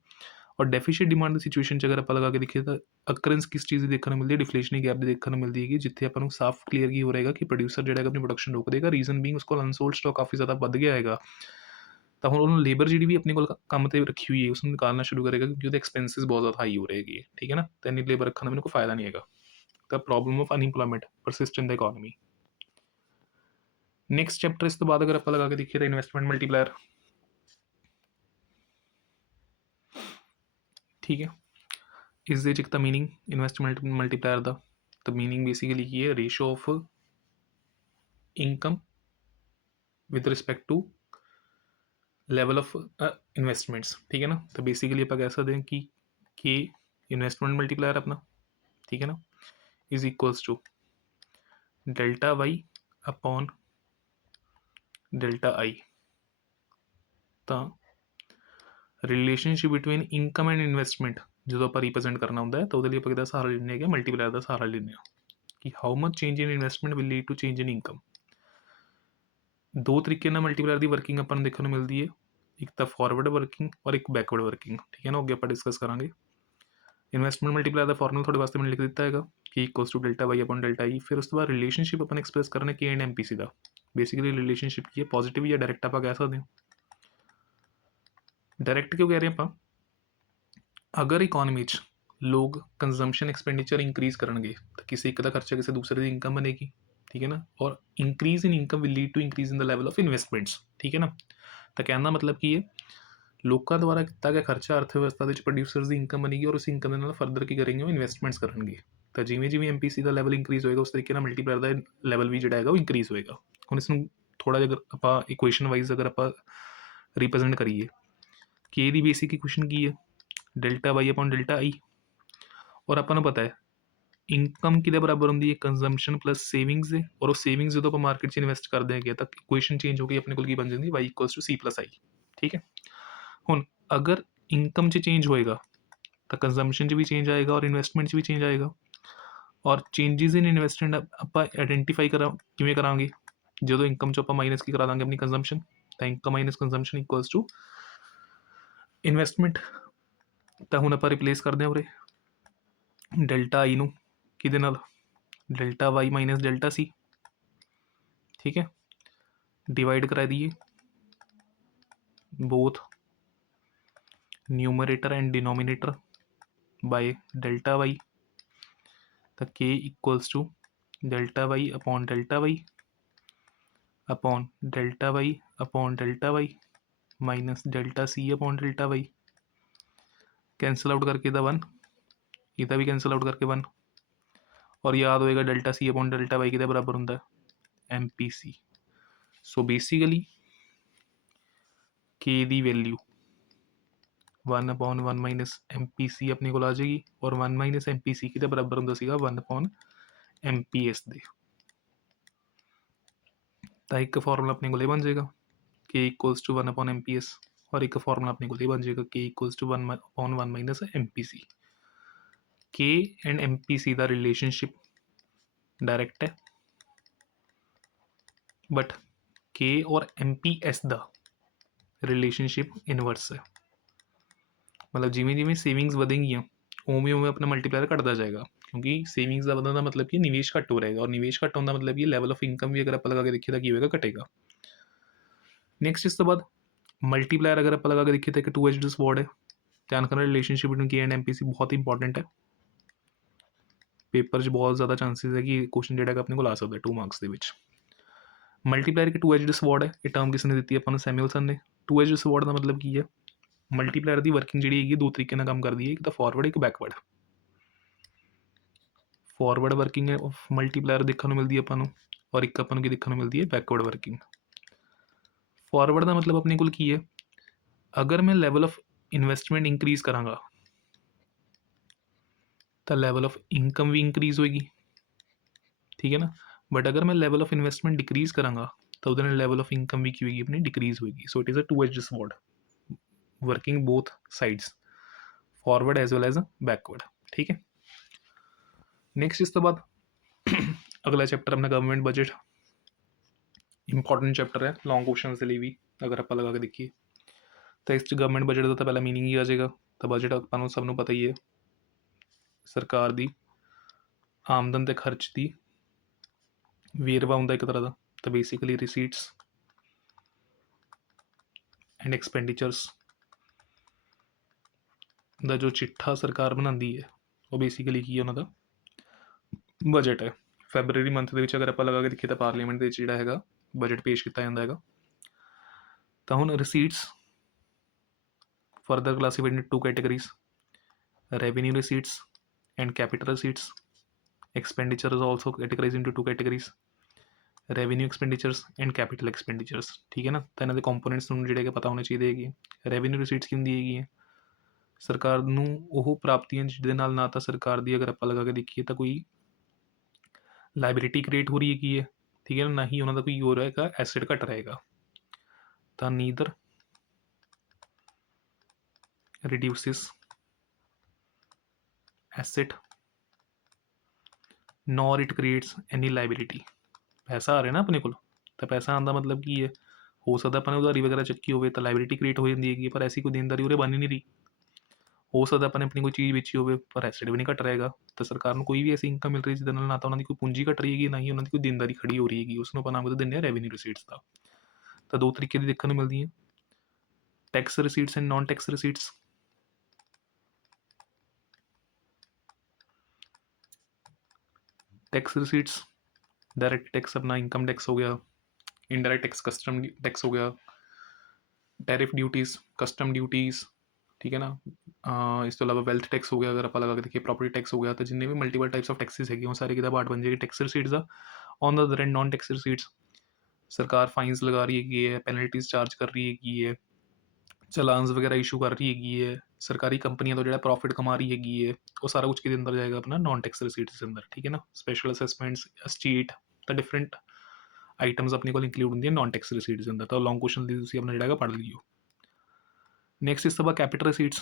ਔਰ ਡੈਫੀਸ਼ੀਟ ਡਿਮਾਂਡ ਦੀ ਸਿਚੁਏਸ਼ਨ 'ਚ ਅਗਰ ਆਪਾਂ ਲਗਾ ਕੇ ਦੇਖੀਏ ਤਾਂ ਅਕਰੈਂਸ ਕਿਸ ਚੀਜ਼ ਦੀ ਦੇਖਣ ਨੂੰ ਮਿਲਦੀ ਹੈ? ਡਿਫਲੇਸ਼ਨਰੀ ਗੈਪ ਦੀ ਦੇਖਣ ਨੂੰ ਮਿਲਦੀ ਹੈਗੀ, ਜਿੱਥੇ ਆਪਾਂ ਨੂੰ ਸਾਫ਼ ਕਲੀਅਰ ਕੀ ਹੋ ਰਹੇਗਾ ਕਿ ਪ੍ਰੋਡਿਊਸਰ ਜਿਹੜਾ ਹੈਗਾ ਆਪਣੀ ਪ੍ਰੋਡਕਸ਼ਨ ਰੋਕ ਦੇਗਾ। ਰੀਜ਼ਨ ਬੀਂਗ ਉਸ ਕੋਲ ਅਨਸੋਲਡ ਸਟਾਕ ਕਾਫੀ ਜ਼ਿਆਦਾ ਵੱਧ ਗਿਆ ਹੈਗਾ, ਤਾਂ ਹੁਣ ਉਹਨੂੰ ਲੇਬਰ ਜਿਹੜੀ ਵੀ ਆਪਣੇ ਕੋਲ ਕੰਮ 'ਤੇ ਰੱਖੀ ਹੋਈ ਹੈ ਉਸਨੂੰ ਨਿਕਾਲਣਾ ਸ਼ੁਰੂ ਕਰੇਗਾ ਕਿਉਂਕਿ ਉਹਦੇ ਐਕਸਪੈਂਸਿਸ ਬਹੁਤ ਜ਼ਿਆਦਾ ਹਾਈ ਹੋ ਰਹੇ ਹੈਗੇ। ਠੀਕ ਹੈ ਨਾ, ਤਾਂ ਇੰਨੀ ਲੇਬਰ ਰੱਖਣ ਦਾ ਮੈਨੂੰ ਕੋਈ ਫਾਇਦਾ ਨਹੀਂ ਹੈਗਾ। ਤਾਂ problem of unemployment persist in the economy. Next chapter ਇਸ ਤੋਂ ਬਾਅਦ ਅਗਰ ਆਪਾਂ ਲਗਾ ਕੇ ਦੇਖੀਏ ਤਾਂ ਇਨਵੈਸਟਮੈਂਟ ਮਲਟੀਪਲਾਇਰ। ਠੀਕ ਹੈ, ਇਸ ਦੇ 'ਚ ਇੱਕ ਤਾਂ ਮੀਨਿੰਗ ਇਨਵੈਸਟਮੈਂਟ ਮਲਟੀਪਲਾਇਰ ਦਾ, ਤਾਂ ਮੀਨਿੰਗ ਬੇਸਿਕਲੀ ਕੀ ਹੈ? Ratio of income with respect to level of investments. ਠੀਕ ਹੈ ਨਾ, ਤਾਂ ਬੇਸਿਕਲੀ ਆਪਾਂ ਕਹਿ ਸਕਦੇ ਹਾਂ ਕਿ ਇਨਵੈਸਟਮੈਂਟ ਮਲਟੀਪਲਾਇਰ ਆਪਣਾ, ਠੀਕ ਹੈ ਨਾ, is equals to delta Y upon delta I. ਤਾਂ relationship between income and investment ਜਦੋਂ ਆਪਾਂ ਰਿਪਰੈਜ਼ੈਂਟ ਕਰਨਾ ਹੁੰਦਾ ਹੈ ਤਾਂ ਉਹਦੇ ਲਈ ਆਪਾਂ ਕਿਹਦਾ ਸਹਾਰਾ ਲੈਂਦੇ ਹੈਗੇ? ਮਲਟੀਪਲਾਇਰ ਦਾ ਸਹਾਰਾ ਲੈਂਦੇ ਹਾਂ ਕਿ how much change in investment will lead to change in income. ਦੋ ਤਰੀਕੇ ਨਾਲ ਮਲਟੀਪਲਾਇਰ ਦੀ ਵਰਕਿੰਗ ਆਪਾਂ ਨੂੰ ਦੇਖਣ ਨੂੰ ਮਿਲਦੀ ਹੈ, ਇੱਕ ਤਾਂ ਫਾਰਵਰਡ ਵਰਕਿੰਗ ਔਰ ਇੱਕ ਬੈਕਵਰਡ ਵਰਕਿੰਗ। ਠੀਕ ਹੈ ਨਾ, ਅੱਗੇ ਆਪਾਂ ਡਿਸਕਸ ਕਰਾਂਗੇ। ਇਨਵੈਸਟਮੈਂਟ ਮਲਟੀਪਲਾਇਰ ਦਾ ਫਾਰਮੂਲਾ ਤੁਹਾਡੇ ਵਾਸਤੇ ਮੈंने ਲਿਖ ਦਿੱਤਾ ਹੈਗਾ ਕਿ equals to delta Y upon delta E. ਫਿਰ ਉਸ ਤੋਂ ਬਾਅਦ ਰਿਲੇਸ਼ਨਸ਼ਿਪ ਆਪਾਂ ਐਕਸਪ੍ਰੈਸ ਕਰਨਾ ਕੇ ਐਂਡ ਐਮਪੀਸੀ ਦਾ। ਬੇਸਿਕਲੀ ਰਿਲੇਸ਼ਨਸ਼ਿਪ ਕੀ ਹੈ? ਪੋਜ਼ੀਟਿਵ ਜਾਂ ਡਾਇਰੈਕਟ ਆਪਾਂ ਕਹਿ ਸਕਦੇ ਹਾਂ। ਡਾਇਰੈਕਟ ਕਿਉਂ ਕਹਿ ਰਹੇ ਆਪਾਂ? ਅਗਰ ਇਕੋਨਮੀ 'ਚ ਲੋਕ ਕੰਜ਼ੰਪਸ਼ਨ ਐਕਸਪੈਂਡੀਚਰ ਇੰਕਰੀਜ਼ ਕਰਨਗੇ ਤਾਂ ਕਿਸੇ ਇੱਕ ਦਾ ਖਰਚਾ ਕਿਸੇ ਦੂਸਰੇ ਦੀ ਇਨਕਮ ਬਣੇਗੀ। ਠੀਕ ਹੈ ਨਾ, ਔਰ increase in income will lead to increase in the level of investments. ਠੀਕ ਹੈ ਨਾ, ਤਾਂ ਕਹਿਣ ਦਾ ਮਤਲਬ ਕੀ ਹੈ? ਲੋਕਾਂ ਦੁਆਰਾ ਕੀਤਾ ਗਿਆ ਖਰਚਾ ਅਰਥ ਵਿਵਸਥਾ ਦੇ ਵਿੱਚ ਪ੍ਰੋਡਿਊਸਰਸ ਦੀ ਇਨਕਮ ਬਣੇਗੀ ਔਰ ਉਸ ਇਨਕਮ ਦੇ ਨਾਲ ਫਰਦਰ ਕੀ ਕਰਨਗੇ? ਉਹ ਇਨਵੈਸਟਮੈਂਟਸ ਕਰਨਗੇ। ਤਾਂ ਜਿਵੇਂ ਜਿਵੇਂ ਐਮਪੀਸੀ ਦਾ ਲੈਵਲ ਇੰਕਰੀਜ਼ ਹੋਏਗਾ ਉਸ ਤਰੀਕੇ ਨਾਲ ਮਲਟੀਪਲਾਇਰ ਦਾ ਲੈਵਲ ਵੀ ਜਿਹੜਾ ਹੈਗਾ ਉਹ ਇੰਕਰੀਜ਼ ਹੋਏਗਾ। ਹੁਣ ਇਸ ਨੂੰ ਥੋੜ੍ਹਾ ਜਿਹਾ ਅਗਰ ਆਪਾਂ ਇਕੁਏਸ਼ਨ ਵਾਈਜ਼ ਅਗਰ ਆਪਾਂ ਰਿਪਰੈਜ਼ੈਂਟ ਕਰੀਏ ਕਿ ਇਹਦੀ ਬੇਸਿਕ ਇਕੁਏਸ਼ਨ ਕੀ ਹੈ? ਡੈਲਟਾ ਵਾਈ ਅਪੋਨ ਡੈਲਟਾ ਆਈ। ਔਰ ਆਪਾਂ ਨੂੰ ਪਤਾ ਹੈ ਇਨਕਮ ਕਿਹਦੇ ਬਰਾਬਰ ਹੁੰਦੀ ਹੈ? ਕੰਜ਼ੰਪਸ਼ਨ ਪਲੱਸ ਸੇਵਿੰਗਸ ਦੇ। ਔਰ ਉਹ ਸੇਵਿੰਗਸ ਜਦੋਂ ਆਪਾਂ ਮਾਰਕੀਟ 'ਚ ਇਨਵੈਸਟ ਕਰਦੇ ਹੈਗੇ ਤਾਂ ਇਕੁਏਸ਼ਨ ਚੇਂਜ ਹੋ ਕੇ ਆਪਣੇ ਕੋਲ ਕੀ ਬਣ ਜਾਂਦੀ? Y equals to C plus I. ਠੀਕ ਹੈ, ਹੁਣ ਅਗਰ ਇਨਕਮ 'ਚ ਚੇਂਜ ਹੋਏਗਾ ਤਾਂ ਕੰਜ਼ੰਪਸ਼ਨ 'ਚ ਵੀ ਚੇਂਜ ਆਏਗਾ ਔਰ ਇਨਵੈਸਟਮੈਂਟ 'ਚ ਵੀ ਚੇਂਜ ਆਏਗਾ। ਔਰ ਚੇਂਜਿਸ ਇਨ ਇਨਵੈਸਟਮੈਂਟ ਆਪਾਂ ਆਈਡੈਂਟੀਫਾਈ ਕਿਵੇਂ ਕਰਾਂਗੇ? ਜਦੋਂ ਇਨਕਮ 'ਚੋਂ ਆਪਾਂ ਮਾਈਨਸ ਕੀ ਕਰਾ ਦਾਂਗੇ? ਆਪਣੀ ਕੰਜ਼ੰਪਸ਼ਨ। ਤਾਂ income minus consumption equals to investment. ਤਾਂ ਹੁਣ ਆਪਾਂ ਰਿਪਲੇਸ ਕਰਦੇ ਹਾਂ ਉਰੇ ਡੈਲਟਾ ਆਈ ਨੂੰ ਕਿਹਦੇ ਨਾਲ? Delta Y minus delta C. ਠੀਕ ਹੈ, डिवाइड करा दिए both numerator and denominator by delta Y, तो k equals to delta Y upon delta Y upon delta Y minus delta C upon delta Y, cancel out करके दा 1, इधर भी cancel out करके 1, और याद होएगा delta C upon delta Y किहदे बराबर होंदा है, M P C. So basically K दी value 1 upon 1 minus M P C अपने को आ जाएगी, और 1 माइनस एम पी सी किहदे बराबर होंदा सीगा 1 अपॉन एम पी एस दे। तो एक फॉर्मूला अपने को बन जाएगा K equals to 1 upon M P S, और एक फॉर्मूला अपने को बन जाएगा K equals to 1 upon 1 minus M P C. K and M P सी का रिलेशनशिप डायरेक्ट है, बट के और एम पी एस का रिलेशनशिप इनवर्स है। मतलब जिमें जिमें सेविंग्स वधेंगियां उमें उमें अपना मल्टीप्लायर घटता जाएगा, क्योंकि सेविंग्स का ਵਧਣ ਦਾ मतलब कि निवेश घट हो रहेगा, और निवेश घट होने का मतलब ये लैवल ऑफ इनकम भी अगर आप लगा के देखिए तो की होगा, घटेगा। नेक्स्ट इस तो बाद मल्टीप्लायर अगर आप लगा के देखिए तो एक 2 एज्ड स्वॉर्ड है। ध्यान करना रिलेशनशिप बिटवीन के एंड एम पी सी बहुत इंपॉर्टेंट है, पेपर 'ਚ बहुत ज़्यादा चांसेस है कि क्वेश्चन ਜਿਹੜਾ ਹੈਗਾ ਆਪਣੇ ਕੋਲ ਆ ਸਕਦਾ 2 ਮਾਰਕਸ ਦੇ ਵਿੱਚ। ਮਲਟੀਪਲਾਇਰ ਇੱਕ 2 ਐਜਡ ਸਵॉर्ड ਹੈ, ਇਹ ਟਰਮ ਕਿਸ ਨੇ ਦਿੱਤੀ ਆਪਾਂ ਨੂੰ, ਸੈਮੂਅਲਸਨ ਨੇ। 2 ਐਜਡ ਸਵॉर्ड ਦਾ ਮਤਲਬ ਕੀ ਹੈ, ਮਲਟੀਪਲਾਇਰ ਦੀ ਵਰਕਿੰਗ ਜਿਹੜੀ ਹੈਗੀ ਦੋ ਤਰੀਕੇ ਨਾਲ ਕੰਮ ਕਰਦੀ ਹੈ, ਇੱਕ ਤਾਂ ਫਾਰਵਰਡ ਇੱਕ backward. Forward working of multiplier ਦੇਖਣ ਨੂੰ ਮਿਲਦੀ ਹੈ ਆਪਾਂ ਨੂੰ, ਔਰ ਇੱਕ ਆਪਾਂ ਨੂੰ ਕੀ ਦੇਖਣ ਨੂੰ ਮਿਲਦੀ ਹੈ, ਬੈਕਵਰਡ ਵਰਕਿੰਗ। ਫਾਰਵਰਡ ਦਾ ਮਤਲਬ ਆਪਣੇ ਕੋਲ ਕੀ ਹੈ, ਅਗਰ ਮੈਂ ਲੈਵਲ ਆਫ ਇਨਵੈਸਟਮੈਂਟ ਇੰਕਰੀਜ਼ ਕਰਾਂਗਾ ਤਾਂ ਲੈਵਲ ਆਫ ਇਨਕਮ ਵੀ ਇੰਕਰੀਜ਼ ਹੋਏਗੀ, ठीक है ना। बट अगर मैं लेवल ऑफ इन्वेस्टमेंट डिक्रीज करांगा तो उधर लेवल ऑफ इनकम भी की होगी अपनी डिक्रीज होगी। So it is a 2 edged sword working both sides, forward as well as backward, ठीक है। नेक्स्ट इस तो बाद अगला चैप्टर अपना गवर्नमेंट बजट, इंपॉर्टेंट चैप्टर है लॉन्ग क्वेश्चन के लिए भी अगर आप लगा के देखिए तो इस गवर्नमेंट बजट का तो पहला मीनिंग ही आ जाएगा। तो बजट अपन सबनों पता ही है सरकार की आमदन ते खर्च की ਵੇਰਵਾ ਹੁੰਦਾ ਇੱਕ ਤਰ੍ਹਾਂ ਦਾ। ਤਾਂ ਬੇਸਿਕਲੀ ਰਿਸੀਟਸ ਐਂਡ ਐਕਸਪੈਂਡੀਚਰਸ ਦਾ ਜੋ ਚਿੱਠਾ ਸਰਕਾਰ ਬਣਾਉਂਦੀ ਹੈ ਉਹ ਬੇਸਿਕਲੀ ਕੀ ਹੈ, ਉਹਨਾਂ ਦਾ ਬਜਟ ਹੈ। ਫੈਬਰਰੀ ਮੰਥ ਦੇ ਵਿੱਚ ਅਗਰ ਆਪਾਂ ਲਗਾ ਕੇ ਦੇਖੀਏ ਤਾਂ ਪਾਰਲੀਮੈਂਟ ਦੇ ਵਿੱਚ ਜਿਹੜਾ ਹੈਗਾ ਬਜਟ ਪੇਸ਼ ਕੀਤਾ ਜਾਂਦਾ ਹੈਗਾ। ਤਾਂ ਹੁਣ receipts further classified in 2 categories, revenue receipts and capital receipts. Expenditure is also categorized into 2 categories, revenue expenditures and capital expenditures, ठीक है ना। तो इन्होंने कंपोनेंट्स जोड़े के पता होने चाहिए है। रेवेन्यू रिसीट्स की होंगी है सरकार नूं ਉਹ ਪ੍ਰਾਪਤੀਆਂ ਜਿਹਦੇ ਨਾਲ ਨਾ ਤਾਂ ਸਰਕਾਰ ਦੀ ਅਗਰ ਆਪਾਂ ਲਗਾ ਕੇ ਦੇਖੀਏ ਤਾਂ ਕੋਈ ਲਾਇਬਿਲਿਟੀ ਕ੍ਰੀਏਟ ਹੋ ਰਹੀ ਹੈਗੀ ਹੈ, ਠੀਕ ਹੈ ਨਾ, ਨਾ ਹੀ ਉਹਨਾਂ ਦਾ ਕੋਈ ਹੋ ਰਹੇਗਾ ਐਸਿਡ ਘਟ ਰਹੇਗਾ। ਤਾਂ neither reduces asset nor it creates any liability. पैसा आ रहा है ना अपने को, तो पैसा आने का मतलब की है, हो सकता अपने उधारी वगैरह चक्की हो तो लाइबिलिटी क्रिएट हो जाती है, पर ऐसी कोई देनदारी उरे बन ही नहीं रही। हो सकता अपने अपनी कोई चीज़ बेची हो पर एसेट भी नहीं घट रहेगा। तो सरकार को कोई भी ऐसी इनकम मिल रही जिसके ना तो उन्होंने कोई पूंजी घट रही है, ना ही उन्होंने कोई देनदारी खड़ी हो रही है, उसको नाम दें रेवेन्यू रिसीट्स का। तो 2 तरीके की देखने मिलती हैं, tax receipts and non tax receipts. Tax receipts direct tax अपना इनकम टैक्स हो गया, इनडायरेक्ट टैक्स कस्टम टैक्स हो गया, टैरिफ ड्यूटीज़ कस्टम ड्यूटीज़, ठीक है ना। इस तो अलावा वेल्थ टैक्स हो गया, अगर आप लगा के देखिए प्रॉपर्टी टैक्स हो गया। तो जिन्हें भी मल्टीपल टाइप्स ऑफ टैक्सेस है वो सारे किताब पार्ट बन जाएगी टैक्स रिसीट्स का। On the other and non tax receipts सरकार फाइनस लगा रही है, पेनल्टीज चार्ज कर रही है, चलान्स वगैरह इशू कर रही है, सरकारी कंपनियां तो जो प्रॉफिट कमा रही है वो सारा कुछ के अंदर जाएगा अपना नॉन टैक्स रिसीट्स के अंदर, ठीक है ना। स्पेशल असैसमेंट्स स्टेट तो डिफरेंट आइटम्स अपने को इंक्लूड होंगे नॉन टैक्स रिसीट्स के अंदर। तो लॉन्ग क्वेश्चन अपना जो पढ़ लियो। नैक्सट इस तो कैपिटल रिसीट्स,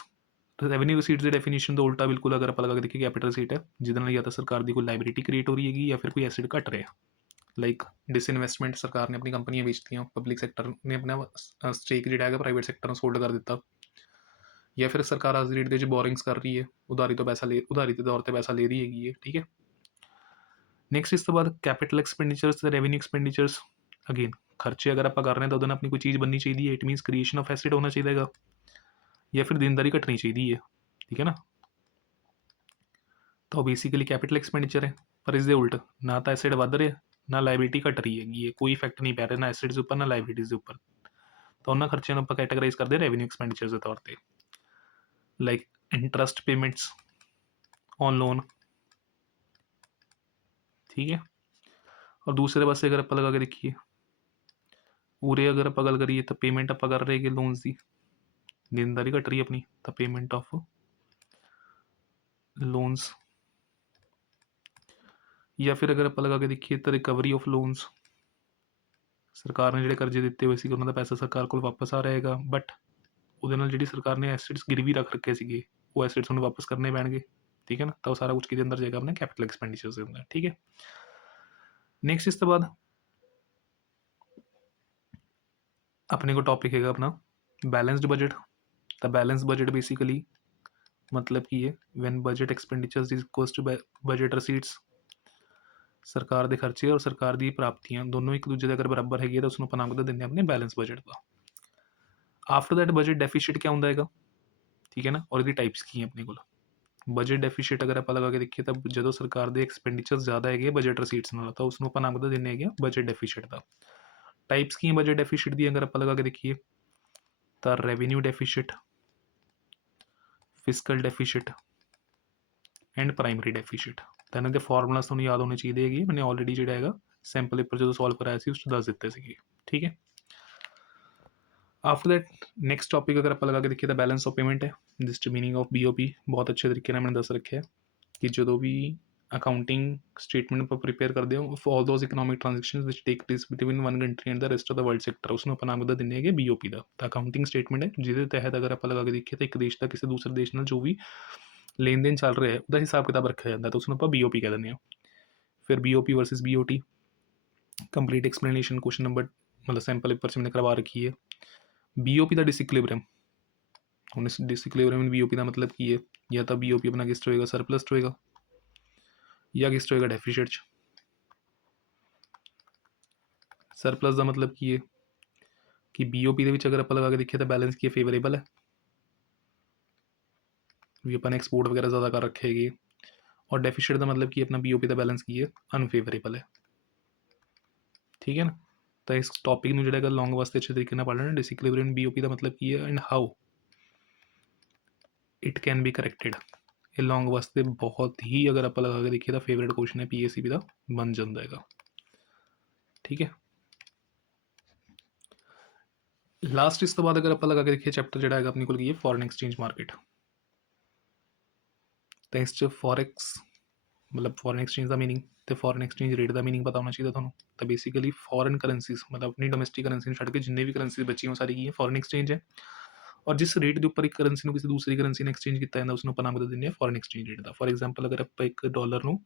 रेवेन्यू रिसीट्स की डेफिनेशन तो उल्टा बिल्कुल अगर आप लगा के देखिए कैपिटल रिसीट है जिससे या तो सरकार की कोई लाइबिलिटी क्रिएट हो रही है या फिर कोई एसेट घट रहा है, लाइक डिसइन्वेस्टमेंट सरकार ने अपनी कंपनियां बेचती, पब्लिक सैक्टर ने अपना स्टेक जो है प्राइवेट सैक्टर में सोल्ड कर दिता, या फिर सरकार आज की डेट में बोरिंग्स कर रही है, उधारी तो पैसा ले उधारी के तौर पर पैसा ले रही है, ठीक है। नैक्सट इस तो बाद capital expenditures revenue expenditures, again ਖਰਚੇ ਅਗਰ ਆਪਾਂ ਕਰ ਰਹੇ ਹਾਂ ਤਾਂ ਉਹਦੇ ਨਾਲ ਆਪਣੀ ਕੋਈ ਚੀਜ਼ ਬਣਨੀ ਚਾਹੀਦੀ ਹੈ। It means creation of acid ਹੋਣਾ ਚਾਹੀਦਾ ਹੈਗਾ, ਜਾਂ ਫਿਰ ਦੇਣਦਾਰੀ ਘਟਣੀ ਚਾਹੀਦੀ ਹੈ, ਠੀਕ ਹੈ ਨਾ। ਤਾਂ ਉਹ ਬੇਸਿਕਲੀ ਕੈਪੀਟਲ ਐਕਸਪੈਂਡੀਚਰ ਹੈ। ਪਰ ਇਸ ਦੇ ਉਲਟ ਨਾ ਤਾਂ ਐਸਿਡ ਵੱਧ ਰਿਹਾ, ਨਾ ਲਾਇਬਿਲਿਟੀ ਘਟ ਰਹੀ ਹੈਗੀ ਹੈ, ਕੋਈ ਇਫੈਕਟ ਨਹੀਂ ਪੈ ਰਿਹਾ ਨਾ ਐਸਿਡਸ ਉੱਪਰ ਨਾ ਲਾਇਬਿਲਿਟੀਜ਼ ਦੇ ਉੱਪਰ। ਤਾਂ ਉਹਨਾਂ ਖਰਚਿਆਂ ਨੂੰ ਆਪਾਂ ਕੈਟਾਗਰਾਈਜ਼ ਕਰਦੇ ਹਾਂ ਰੈਵਨਿਊ ਐਕਸਪੈਂਡੀਚਰਸ ਦੇ ਤੌਰ 'ਤੇ, like interest payments on loan, ਠੀਕ ਹੈ। ਔਰ ਦੂਸਰੇ ਪਾਸੇ ਅਗਰ ਆਪਾਂ ਲਗਾ ਕੇ ਦੇਖੀਏ, ਉਰੇ ਅਗਰ ਆਪਾਂ ਗੱਲ ਕਰੀਏ ਤਾਂ ਪੇਮੈਂਟ ਆਪਾਂ ਕਰ ਰਹੇ ਕਿ ਲੋਨਸ ਦੀ, ਦੇਣਦਾਰੀ ਘਟ ਰਹੀ ਆਪਣੀ, ਤਾਂ ਪੇਮੈਂਟ ਆਫ ਲੋਨਸ, ਜਾਂ ਫਿਰ ਅਗਰ ਆਪਾਂ ਲਗਾ ਕੇ ਦੇਖੀਏ ਤਾਂ ਰਿਕਵਰੀ ਆਫ ਲੋਨਸ, ਸਰਕਾਰ ਨੇ ਜਿਹੜੇ ਕਰਜ਼ੇ ਦਿੱਤੇ ਹੋਏ ਸੀ ਉਹਨਾਂ ਦਾ ਪੈਸਾ ਸਰਕਾਰ ਕੋਲ ਵਾਪਸ ਆ ਰਿਹਾ ਹੈਗਾ, ਬਟ ਉਹਦੇ ਨਾਲ ਜਿਹੜੀ ਸਰਕਾਰ ਨੇ ਐਸਿਡਸ ਗਿਰਵੀ ਰੱਖ ਰੱਖੇ ਸੀਗੇ ਉਹ ਐਸਿਡਸ ਉਹਨੂੰ ਵਾਪਸ ਕਰਨੇ ਪੈਣਗੇ, ਠੀਕ ਹੈ ਨਾ। ਤਾਂ ਉਹ ਸਾਰਾ ਕੁਝ ਕਿਹਦੇ ਅੰਦਰ ਜਾਏਗਾ, ਆਪਣੇ ਕੈਪੀਟਲ ਐਕਸਪੈਂਡੀਚਰਸ ਦੇ ਅੰਦਰ, ਠੀਕ ਹੈ। ਨੈਕਸਟ ਇਸ ਤੋਂ ਬਾਅਦ ਆਪਣੇ ਕੋਲ ਟੌਪਿਕ ਹੈਗਾ ਆਪਣਾ ਬੈਲੈਂਸਡ ਬਜਟ। ਤਾਂ ਬੈਲੈਂਸ ਬਜਟ ਬੇਸਿਕਲੀ ਮਤਲਬ ਕੀ ਹੈ, when budget expenditures is equals to budget receipts, ਸਰਕਾਰ ਦੇ ਖਰਚੇ ਔਰ ਸਰਕਾਰ ਦੀ ਪ੍ਰਾਪਤੀਆਂ ਦੋਨੋਂ ਇੱਕ ਦੂਜੇ ਦੇ ਅਗਰ ਬਰਾਬਰ ਹੈਗੀ ਤਾਂ ਉਸਨੂੰ ਆਪਾਂ ਨਾਮ ਦਿੰਦੇ ਹਾਂ ਆਪਣੇ balance budget the. After that budget deficit ਕਿਆ ਹੁੰਦਾ ਹੈਗਾ, ਠੀਕ ਹੈ ਨਾ, ਔਰ ਇਹਦੀ ਟਾਈਪਸ ਕੀ ਹੈ ਆਪਣੇ ਕੋਲ। ਬਜਟ ਡੈਫੀਸਿਟ ਅਗਰ ਆਪਾਂ ਲਗਾ ਕੇ ਦੇਖੀਏ ਤਾਂ ਜਦੋਂ ਸਰਕਾਰ ਦੇ ਐਕਸਪੈਂਡੀਚਰ ਜ਼ਿਆਦਾ ਹੈਗੇ ਬਜਟ ਰਸੀਟਸ ਨਾਲ, ਤਾਂ ਉਸਨੂੰ ਆਪਾਂ ਨਾਮ ਦਿੰਦੇ ਹੈਗੇ ਬਜਟ ਡੈਫੀਸਿਟ ਦਾ। ਟਾਈਪਸ ਕੀ ਹੈ ਬਜਟ ਡੈਫੀਸਿਟ ਦੀ ਅਗਰ ਆਪਾਂ ਲਗਾ ਕੇ ਦੇਖੀਏ ਤਾਂ revenue deficit, fiscal deficit and primary deficit. ਤਾਂ ਇਹਨਾਂ ਦੇ ਫਾਰਮੂਲਾਸ ਤੁਹਾਨੂੰ ਯਾਦ ਹੋਣੇ ਚਾਹੀਦੇ ਹੈਗੇ, ਮੈंने ਆਲਰੇਡੀ ਜਿਹੜਾ ਹੈਗਾ ਸੈਂਪਲ ਪੇਪਰ ਜਦੋਂ ਸੋਲਵ ਕਰਾਇਆ ਸੀ ਉਸ 'ਚ ਦੱਸ ਦਿੱਤੇ ਸੀਗੇ, ਠੀਕ ਹੈ। ਆਫਟਰ ਦੈਟ ਨੈਕਸਟ ਟੌਪਿਕ ਅਗਰ ਆਪਾਂ ਲਗਾ ਕੇ ਦੇਖੀਏ ਤਾਂ ਬੈਲੈਂਸ ਆਫ ਪੇਮੈਂਟ ਹੈ, ਜਿਸ 'ਚ ਮੀਨਿੰਗ ਆਫ BOP ਬਹੁਤ ਅੱਛੇ ਤਰੀਕੇ ਨਾਲ ਮੈंने ਦੱਸ ਰੱਖਿਆ ਕਿ ਜਦੋਂ ਵੀ ਅਕਾਊਂਟਿੰਗ ਸਟੇਟਮੈਂਟ ਆਪਾਂ ਪ੍ਰੀਪੇਅਰ ਕਰਦੇ ਹੋ for all those economic transactions which take place between one country and the rest of the world sector, ਉਸਨੂੰ ਆਪਾਂ ਨਾਮ ਦਿੰਦੇ ਹੈਗੇ BOP ਦਾ। ਤਾਂ ਅਕਾਊਂਟਿੰਗ ਸਟੇਟਮੈਂਟ ਹੈ ਜਿਹਦੇ ਤਹਿਤ ਅਗਰ ਆਪਾਂ ਲਗਾ ਕੇ ਦੇਖੀਏ ਤਾਂ ਇੱਕ ਦੇਸ਼ ਦਾ ਕਿਸੇ ਦੂਸਰੇ ਦੇਸ਼ ਨਾਲ ਜੋ ਵੀ ਲੈਣ ਦੇਣ ਚੱਲ ਰਿਹਾ ਹੈ ਉਹਦਾ ਹਿਸਾਬ ਕਿਤਾਬ ਰੱਖਿਆ ਜਾਂਦਾ, ਤਾਂ ਉਸਨੂੰ ਆਪਾਂ BOP ਕਹਿ ਦਿੰਦੇ ਹਾਂ। ਫਿਰ BOP versus BOT complete explanation question number ਮਤਲਬ ਸੈਂਪਲ ਪੇਪਰ 'ਚ ਮੈंने ਕਰਵਾ ਰੱਖੀ ਹੈ। BOP ਦਾ ਡਿਸਇਕੁਲਿਬਰੀਅਮ, ਹੁਣ ਇਸ ਡਿਸਇਕੁਲਿਬਰੀਅਮ BOP ਦਾ ਮਤਲਬ ਕੀ ਹੈ, ਜਾਂ ਤਾਂ BOP ਆਪਣਾ ਕਿਸ 'ਚ ਹੋਏਗਾ, ਸਰਪਲਸ 'ਚ ਹੋਏਗਾ, ਜਾਂ ਕਿਸ 'ਚ ਹੋਏਗਾ, ਡੈਫੀਸਿਟ 'ਚ। ਸਰਪਲਸ ਦਾ ਮਤਲਬ ਕੀ ਹੈ ਕਿ BOP ਦੇ ਵਿੱਚ ਅਗਰ ਆਪਾਂ ਲਗਾ ਕੇ ਦੇਖੀਏ ਤਾਂ ਬੈਲੈਂਸ ਕੀ ਹੈ, ਫੇਵਰੇਬਲ ਹੈ, ਵੀ ਆਪਾਂ ਨੇ ਐਕਸਪੋਰਟ ਵਗੈਰਾ ਜ਼ਿਆਦਾ ਕਰ ਰੱਖੇ ਹੈਗੇ। ਔਰ ਡੈਫੀਸਿਟ ਦਾ ਮਤਲਬ ਕੀ ਆਪਣਾ BOP ਦਾ ਬੈਲੈਂਸ ਕੀ ਹੈ, ਅਨਫੇਵਰੇਬਲ ਹੈ, ਠੀਕ ਹੈ ਨਾ। ਤਾਂ ਇਸ ਟੌਪਿਕ ਨੂੰ ਜਿਹੜਾ ਹੈਗਾ ਲੌਂਗ ਵਾਸਤੇ ਅੱਛੇ ਤਰੀਕੇ ਨਾਲ ਪੜ੍ਹ ਲੈਣਾ। ਡਿਸਇਕੁਲਿਬਰੀਅਮ BOP ਦਾ ਮਤਲਬ ਕੀ ਹੈ and how it can be corrected. ਇਹ ਲੌਂਗ ਵਾਸਤੇ ਬਹੁਤ ਹੀ ਅਗਰ ਆਪਾਂ ਲਗਾ ਕੇ ਦੇਖੀਏ ਤਾਂ ਫੇਵਰੇਟ ਕੁਐਸਚਨ ਹੈ, PSCB ਦਾ ਬਣ ਜਾਂਦਾ ਹੈਗਾ, ਠੀਕ ਹੈ। ਲਾਸਟ ਇਸ ਤੋਂ ਬਾਅਦ ਅਗਰ ਆਪਾਂ ਲਗਾ ਕੇ ਦੇਖੀਏ ਚੈਪਟਰ ਜਿਹੜਾ ਹੈਗਾ ਆਪਣੇ ਕੋਲ ਕੀ ਹੈ, ਫੋਰਨ ਐਕਸਚੇਂਜ ਮਾਰਕੀਟ। ਤਾਂ ਇਸ 'ਚ ਫੋਰੈਕਸ ਮਤਲਬ ਫੋਰਨ ਐਕਸਚੇਂਜ ਦਾ ਮੀਨਿੰਗ ਤੇ ਫੋਰਨ ਐਕਸਚੇਂਜ ਰੇਟ ਦਾ ਮੀਨਿੰਗ ਪਤਾ ਹੋਣਾ ਚਾਹੀਦਾ ਤੁਹਾਨੂੰ। ਤਾਂ ਬੇਸਿਕਲੀ ਫੋਰਨ ਕਰੰਸੀਜ਼ ਮਤਲਬ ਆਪਣੀ ਡੋਮੈਸਟਿਕ ਕਰੰਸੀ ਨੂੰ ਛੱਡ ਕੇ ਜਿੰਨੇ ਵੀ ਕਰੰਸੀਜ਼ ਬਚੀਆਂ ਉਹ ਸਾਰੀ ਕੀ ਹੈ, ਫੋਰਨ ਐਕਸਚੇਂਜ ਹੈ। ਔਰ ਜਿਸ ਰੇਟ ਦੇ ਉੱਪਰ ਇੱਕ ਕਰੰਸੀ ਨੂੰ ਕਿਸੇ ਦੂਸਰੀ ਕਰੰਸੀ ਨਾਲ ਐਕਸਚੇਂਜ ਕੀਤਾ ਜਾਂਦਾ ਉਸਨੂੰ ਆਪਾਂ ਨਾਮ ਦੇ ਦਿੰਦੇ ਹਾਂ foreign exchange rate the. For example ਅਗਰ ਆਪਾਂ $1 ਨੂੰ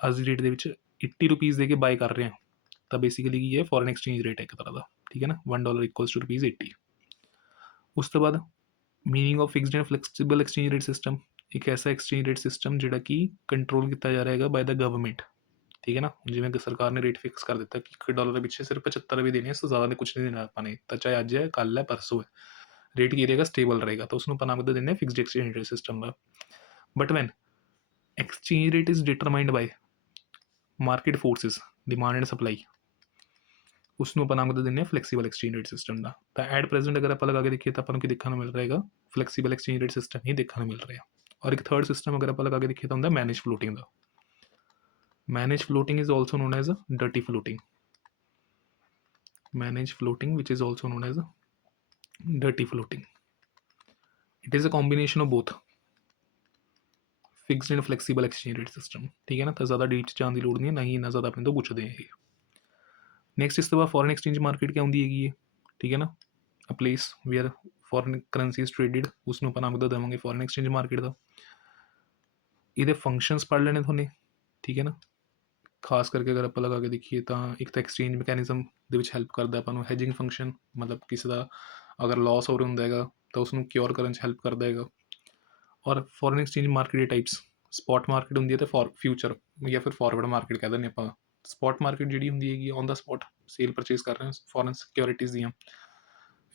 ਅੱਜ ਦੀ ਡੇਟ ਦੇ ਵਿੱਚ 80 ਰੁਪੀਜ਼ ਦੇ ਕੇ ਬਾਏ ਕਰ ਰਹੇ ਹਾਂ ਤਾਂ ਬੇਸਿਕਲੀ ਕੀ ਹੈ, ਫੋਰਨ ਐਕਸਚੇਂਜ ਰੇਟ ਹੈ ਇੱਕ ਤਰ੍ਹਾਂ ਦਾ, ਠੀਕ ਹੈ ਨਾ। $1 ਇਕੁਅਲਸ ਟੂ ₹80। ਉਸ ਤੋਂ ਬਾਅਦ meaning of fixed and flexible exchange rate system, ਇੱਕ ਐਸਾ ਐਕਸਚੇਂਜ ਰੇਟ ਸਿਸਟਮ ਜਿਹੜਾ ਕਿ ਕੰਟਰੋਲ ਕੀਤਾ ਜਾ ਰਿਹਾ ਹੈਗਾ ਬਾਏ ਦ ਗਵਰਨਮੈਂਟ, ਠੀਕ ਹੈ ਨਾ। ਜਿਵੇਂ ਕਿ ਸਰਕਾਰ ਨੇ ਰੇਟ ਫਿਕਸ ਕਰ ਦਿੱਤਾ ਕਿ $1 ਦੇ ਪਿੱਛੇ ਸਿਰਫ 75 ਰੁਪਏ ਦੇਣੇ, ਇਸ ਤੋਂ ਜ਼ਿਆਦਾ ਨੇ ਕੁਛ ਨਹੀਂ ਦੇਣਾ ਆਪਾਂ ਨੇ, ਤਾਂ ਚਾਹੇ ਅੱਜ ਹੈ, ਕੱਲ੍ਹ ਹੈ, ਪਰਸੋਂ ਹੈ, ਰੇਟ ਕੀ ਰਹੇਗਾ, ਸਟੇਬਲ ਰਹੇਗਾ। ਤਾਂ ਉਸਨੂੰ ਆਪਾਂ ਨਾਮ ਦੇ ਦਿੰਦੇ ਹਾਂ ਫਿਕਸਡ ਐਕਸਚੇਂਜ ਰੇਟ ਸਿਸਟਮ ਦਾ। But when exchange rate is determined by market forces, demand and supply, ਉਸਨੂੰ ਆਪਾਂ ਨਾਮ ਦੇ ਦਿੰਦੇ ਹਾਂ ਫਲੈਕਸੀਬਲ ਐਕਸਚੇਂਜ ਰੇਟ ਸਿਸਟਮ ਦਾ। ਤਾਂ ਐਟ ਪ੍ਰੈਜ਼ੈਂਟ ਅਗਰ ਆਪਾਂ ਲਗਾ ਕੇ ਦੇਖੀਏ ਤਾਂ ਆਪਾਂ ਨੂੰ ਕੀ ਦੇਖਣ ਨੂੰ ਮਿਲ ਰਿਹਾ, ਫਲੈਕਸੀਬਲ ਐਕਸਚੇਂਜ ਰੇਟ ਸਿਸਟਮ ਹੀ ਦੇਖਣ ਨੂੰ ਮਿਲ ਰਿਹਾ। ਔਰ ਇੱਕ ਥਰਡ ਸਿਸਟਮ ਅਗਰ ਆਪਾਂ ਲਗਾ ਕੇ ਦੇਖੀਏ ਤਾਂ ਹੁੰਦਾ manage floating the. Manage floating is also non as dirty floating, manage floating which is also known as dirty floating. It is a combination of both fixed and flexible exchange rate system, ठीक है ना। तो ज़्यादा डीप जाने की लोड़ नहीं है, ना ही इन्ना ज़्यादा अपने तो पुछते हैं ये। नेक्स्ट इस तो बाद फॉरेन एक्सचेंज मार्केट क्या होंगी है, ठीक है ना, a place where foreign currency is traded, उसनों ਆਪਾਂ ਨਾਮ ਦੇਵਾਂਗੇ फॉरेन एक्सचेंज मार्केट ਦਾ। ਇਹਦੇ ਫੰਕਸ਼ਨਸ ਪੜ੍ਹ ਲੈਣੇ ਤੁਹਾਨੇ, ਠੀਕ ਹੈ ਨਾ। ਖਾਸ ਕਰਕੇ ਅਗਰ ਆਪਾਂ ਲਗਾ ਕੇ ਦੇਖੀਏ ਤਾਂ ਇੱਕ ਤਾਂ ਐਕਸਚੇਂਜ ਮੈਕੈਨਿਜ਼ਮ ਦੇ ਵਿੱਚ ਹੈਲਪ ਕਰਦਾ ਆਪਾਂ ਨੂੰ, ਹੈਜਿੰਗ ਫੰਕਸ਼ਨ ਮਤਲਬ ਕਿਸੇ ਦਾ ਅਗਰ ਲਾਸ ਹੋ ਰਿਹਾ ਹੁੰਦਾ ਹੈਗਾ ਤਾਂ ਉਸਨੂੰ ਕਿਉਰ ਕਰਨ 'ਚ ਹੈਲਪ ਕਰਦਾ ਹੈਗਾ। ਔਰ ਫੋਰਨ ਐਕਸਚੇਂਜ ਮਾਰਕੀਟ ਦੇ ਟਾਈਪਸ, ਸਪੋਟ ਮਾਰਕੀਟ ਹੁੰਦੀ ਹੈ ਅਤੇ ਫਿਊਚਰ ਜਾਂ ਫਿਰ ਫਾਰਵਰਡ ਮਾਰਕੀਟ ਕਹਿ ਦਿੰਦੇ ਆਪਾਂ ਸਪੋਟ ਮਾਰਕੀਟ ਜਿਹੜੀ ਹੁੰਦੀ ਹੈਗੀ on the spot sale purchase ਕਰ ਰਹੇ ਹਾਂ ਫੋਰਨ ਸਿਕਿਉਰਿਟੀਜ਼ ਦੀਆਂ।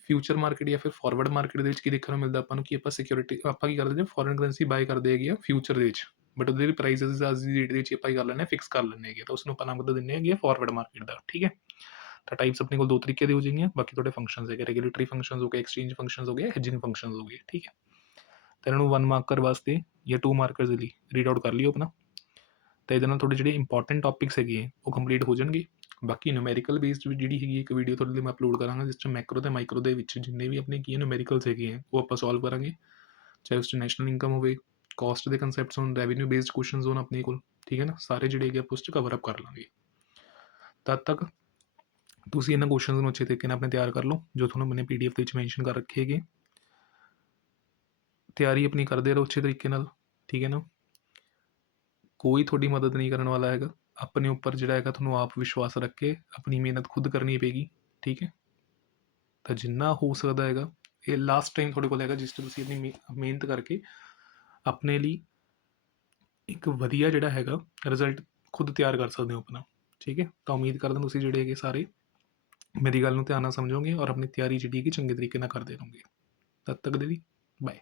ਫਿਊਚਰ ਮਾਰਕੀਟ ਜਾਂ ਫਿਰ ਫਾਰਵਰਡ ਮਾਰਕੀਟ ਦੇ ਵਿੱਚ ਕੀ ਦੇਖਣ ਨੂੰ ਮਿਲਦਾ ਆਪਾਂ ਨੂੰ ਕਿ ਆਪਾਂ ਸਿਕਿਉਰਿਟੀ ਆਪਾਂ ਕੀ ਕਰਦੇ ਹਾਂ ਫੋਰਨ ਕਰੰਸੀ ਬਾਏ ਕਰਦੇ ਹੈਗੇ ਆ ਫਿਊਚਰ ਦੇ ਵਿੱਚ, ਬਟ ਉਹਦੇ ਵੀ ਪ੍ਰਾਈਸਿਸ ਅੱਜ ਦੀ ਡੇਟ ਦੇ ਵਿੱਚ ਆਪਾਂ ਕੀ ਕਰ ਲੈਂਦੇ ਹਾਂ ਫਿਕਸ ਕਰ ਲੈਂਦੇ ਹੈਗੇ, ਤਾਂ ਉਸਨੂੰ ਆਪਾਂ ਨਾਮ ਕਦੋਂ ਦਿੰਦੇ ਹੈਗੇ ਫਾਰਵਰਡ ਮਾਰਕੀਟ ਦਾ। ਠੀਕ ਹੈ, ਤਾਂ ਟਾਈਪਸ ਆਪਣੇ ਕੋਲ ਦੋ ਤਰੀਕੇ ਦੇ ਹੋ ਜਾਣਗੀਆਂ, ਬਾਕੀ ਤੁਹਾਡੇ ਫੰਕਸ਼ਨਸ ਹੈਗੇ ਰੈਗੂਲੇਟਰੀ ਫੰਕਸ਼ਨਸ ਹੋ ਗਏ, ਐਕਸਚੇਂਜ ਫੰਕਸ਼ਨਸ ਹੋ ਗਏ, ਹੈਜਿੰਗ ਫੰਕਸ਼ਨਸ ਹੋ ਗਏ। ਠੀਕ ਹੈ, ਤਾਂ ਇਹਨਾਂ ਨੂੰ 1 ਮਾਰਕਰ ਵਾਸਤੇ ਜਾਂ 2 ਮਾਰਕਰਸ ਦੇ ਲਈ ਰੀਡ ਆਊਟ ਕਰ ਲਿਓ ਆਪਣਾ, ਤਾਂ ਇਹਦੇ ਨਾਲ ਤੁਹਾਡੇ ਜਿਹੜੇ ਇੰਪੋਰਟੈਂਟ ਟੌਪਿਕਸ ਹੈਗੇ ਉਹ ਕੰਪਲੀਟ ਹੋ ਜਾਣਗੇ। ਬਾਕੀ ਨਿਊਮੈਰੀਕਲ ਬੇਸਡ ਜਿਹੜੀ ਹੈਗੀ ਇੱਕ ਵੀਡੀਓ ਤੁਹਾਡੇ ਲਈ ਮੈਂ ਅਪਲੋਡ ਕਰਾਂਗਾ ਜਿਸ 'ਚ ਮੈਕਰੋ ਅਤੇ ਮਾਈਕਰੋ ਦੇ ਵਿੱਚ ਜਿੰਨੇ ਵੀ ਆਪਣੇ ਕੀ ਨਿਊਮੈਰੀਕਲਸ ਹੈਗੇ ਆ ਉਹ ਆਪਾਂ ਸੋਲਵ ਕਰਾਂਗੇ, ਚਾਹੇ ਉਸ 'ਚ ਨੈਸ਼ਨਲ ਇਨਕਮ ਹੋਵੇ, ਕਾਸਟ ਦੇ ਕੰਸੈਪਟਸ ਹੋਣ, ਰੈਵਨਿਊ ਬੇਸਡ ਕੁਐਸਚਨਸ ਹੋਣ ਆਪਣੇ ਕੋਲ। ਠੀਕ ਹੈ ਨਾ, ਸਾਰੇ ਜਿਹੜੇ ਹੈਗੇ ਆਪਾਂ ਉਸ 'ਚ ਕਵਰ ਅਪ ਕਰ ਲਾਂਗੇ। ਤਦ ਤੱਕ ਤੁਸੀਂ ਇਹਨਾਂ ਕੁਐਸਚਨਸ ਨੂੰ ਅੱਛੇ ਤਰੀਕੇ ਨਾਲ ਆਪਣੇ ਤਿਆਰ ਕਰ ਲਓ ਜੋ ਤੁਹਾਨੂੰ ਮੈंने PDF ਦੇ ਵਿੱਚ ਮੈਂਸ਼ਨ ਕਰ ਰੱਖੇ ਹੈਗੇ। ਤਿਆਰੀ ਆਪਣੀ ਕਰਦੇ ਰਹੋ ਅੱਛੇ ਤਰੀਕੇ ਨਾਲ। ਠੀਕ ਹੈ ਨਾ, ਕੋਈ ਤੁਹਾਡੀ ਮਦਦ ਨਹੀਂ ਕਰਨ ਵਾਲਾ ਹੈਗਾ, ਆਪਣੇ ਉੱਪਰ ਜਿਹੜਾ ਹੈਗਾ ਤੁਹਾਨੂੰ ਆਪ ਵਿਸ਼ਵਾਸ ਰੱਖ ਕੇ ਆਪਣੀ ਮਿਹਨਤ ਖੁਦ ਕਰਨੀ ਪਏਗੀ। ਠੀਕ ਹੈ, ਤਾਂ ਜਿੰਨਾ ਹੋ ਸਕਦਾ ਹੈਗਾ ਇਹ ਲਾਸਟ ਟਾਈਮ ਤੁਹਾਡੇ ਕੋਲ ਹੈਗਾ ਜਿਸ 'ਚ ਤੁਸੀਂ ਆਪਣੀ ਮਿਹਨਤ ਕਰਕੇ ਆਪਣੇ ਲਈ ਇੱਕ ਵਧੀਆ ਜਿਹੜਾ ਹੈਗਾ ਰਿਜ਼ਲਟ ਖੁਦ ਤਿਆਰ ਕਰ ਸਕਦੇ ਹੋ ਆਪਣਾ। ਠੀਕ ਹੈ, ਤਾਂ ਉਮੀਦ ਕਰਦਾ ਤੁਸੀਂ ਜਿਹੜੇ ਹੈਗੇ ਸਾਰੇ ਮੇਰੀ ਗੱਲ ਨੂੰ ਧਿਆਨ ਨਾਲ ਸਮਝੋਗੇ ਔਰ ਆਪਣੀ ਤਿਆਰੀ ਜਿਹੜੀ ਹੈਗੀ ਚੰਗੇ ਤਰੀਕੇ ਨਾਲ ਕਰਦੇ ਰਹੋਗੇ। ਤਦ ਤੱਕ ਦੇ ਲਈ ਬਾਏ।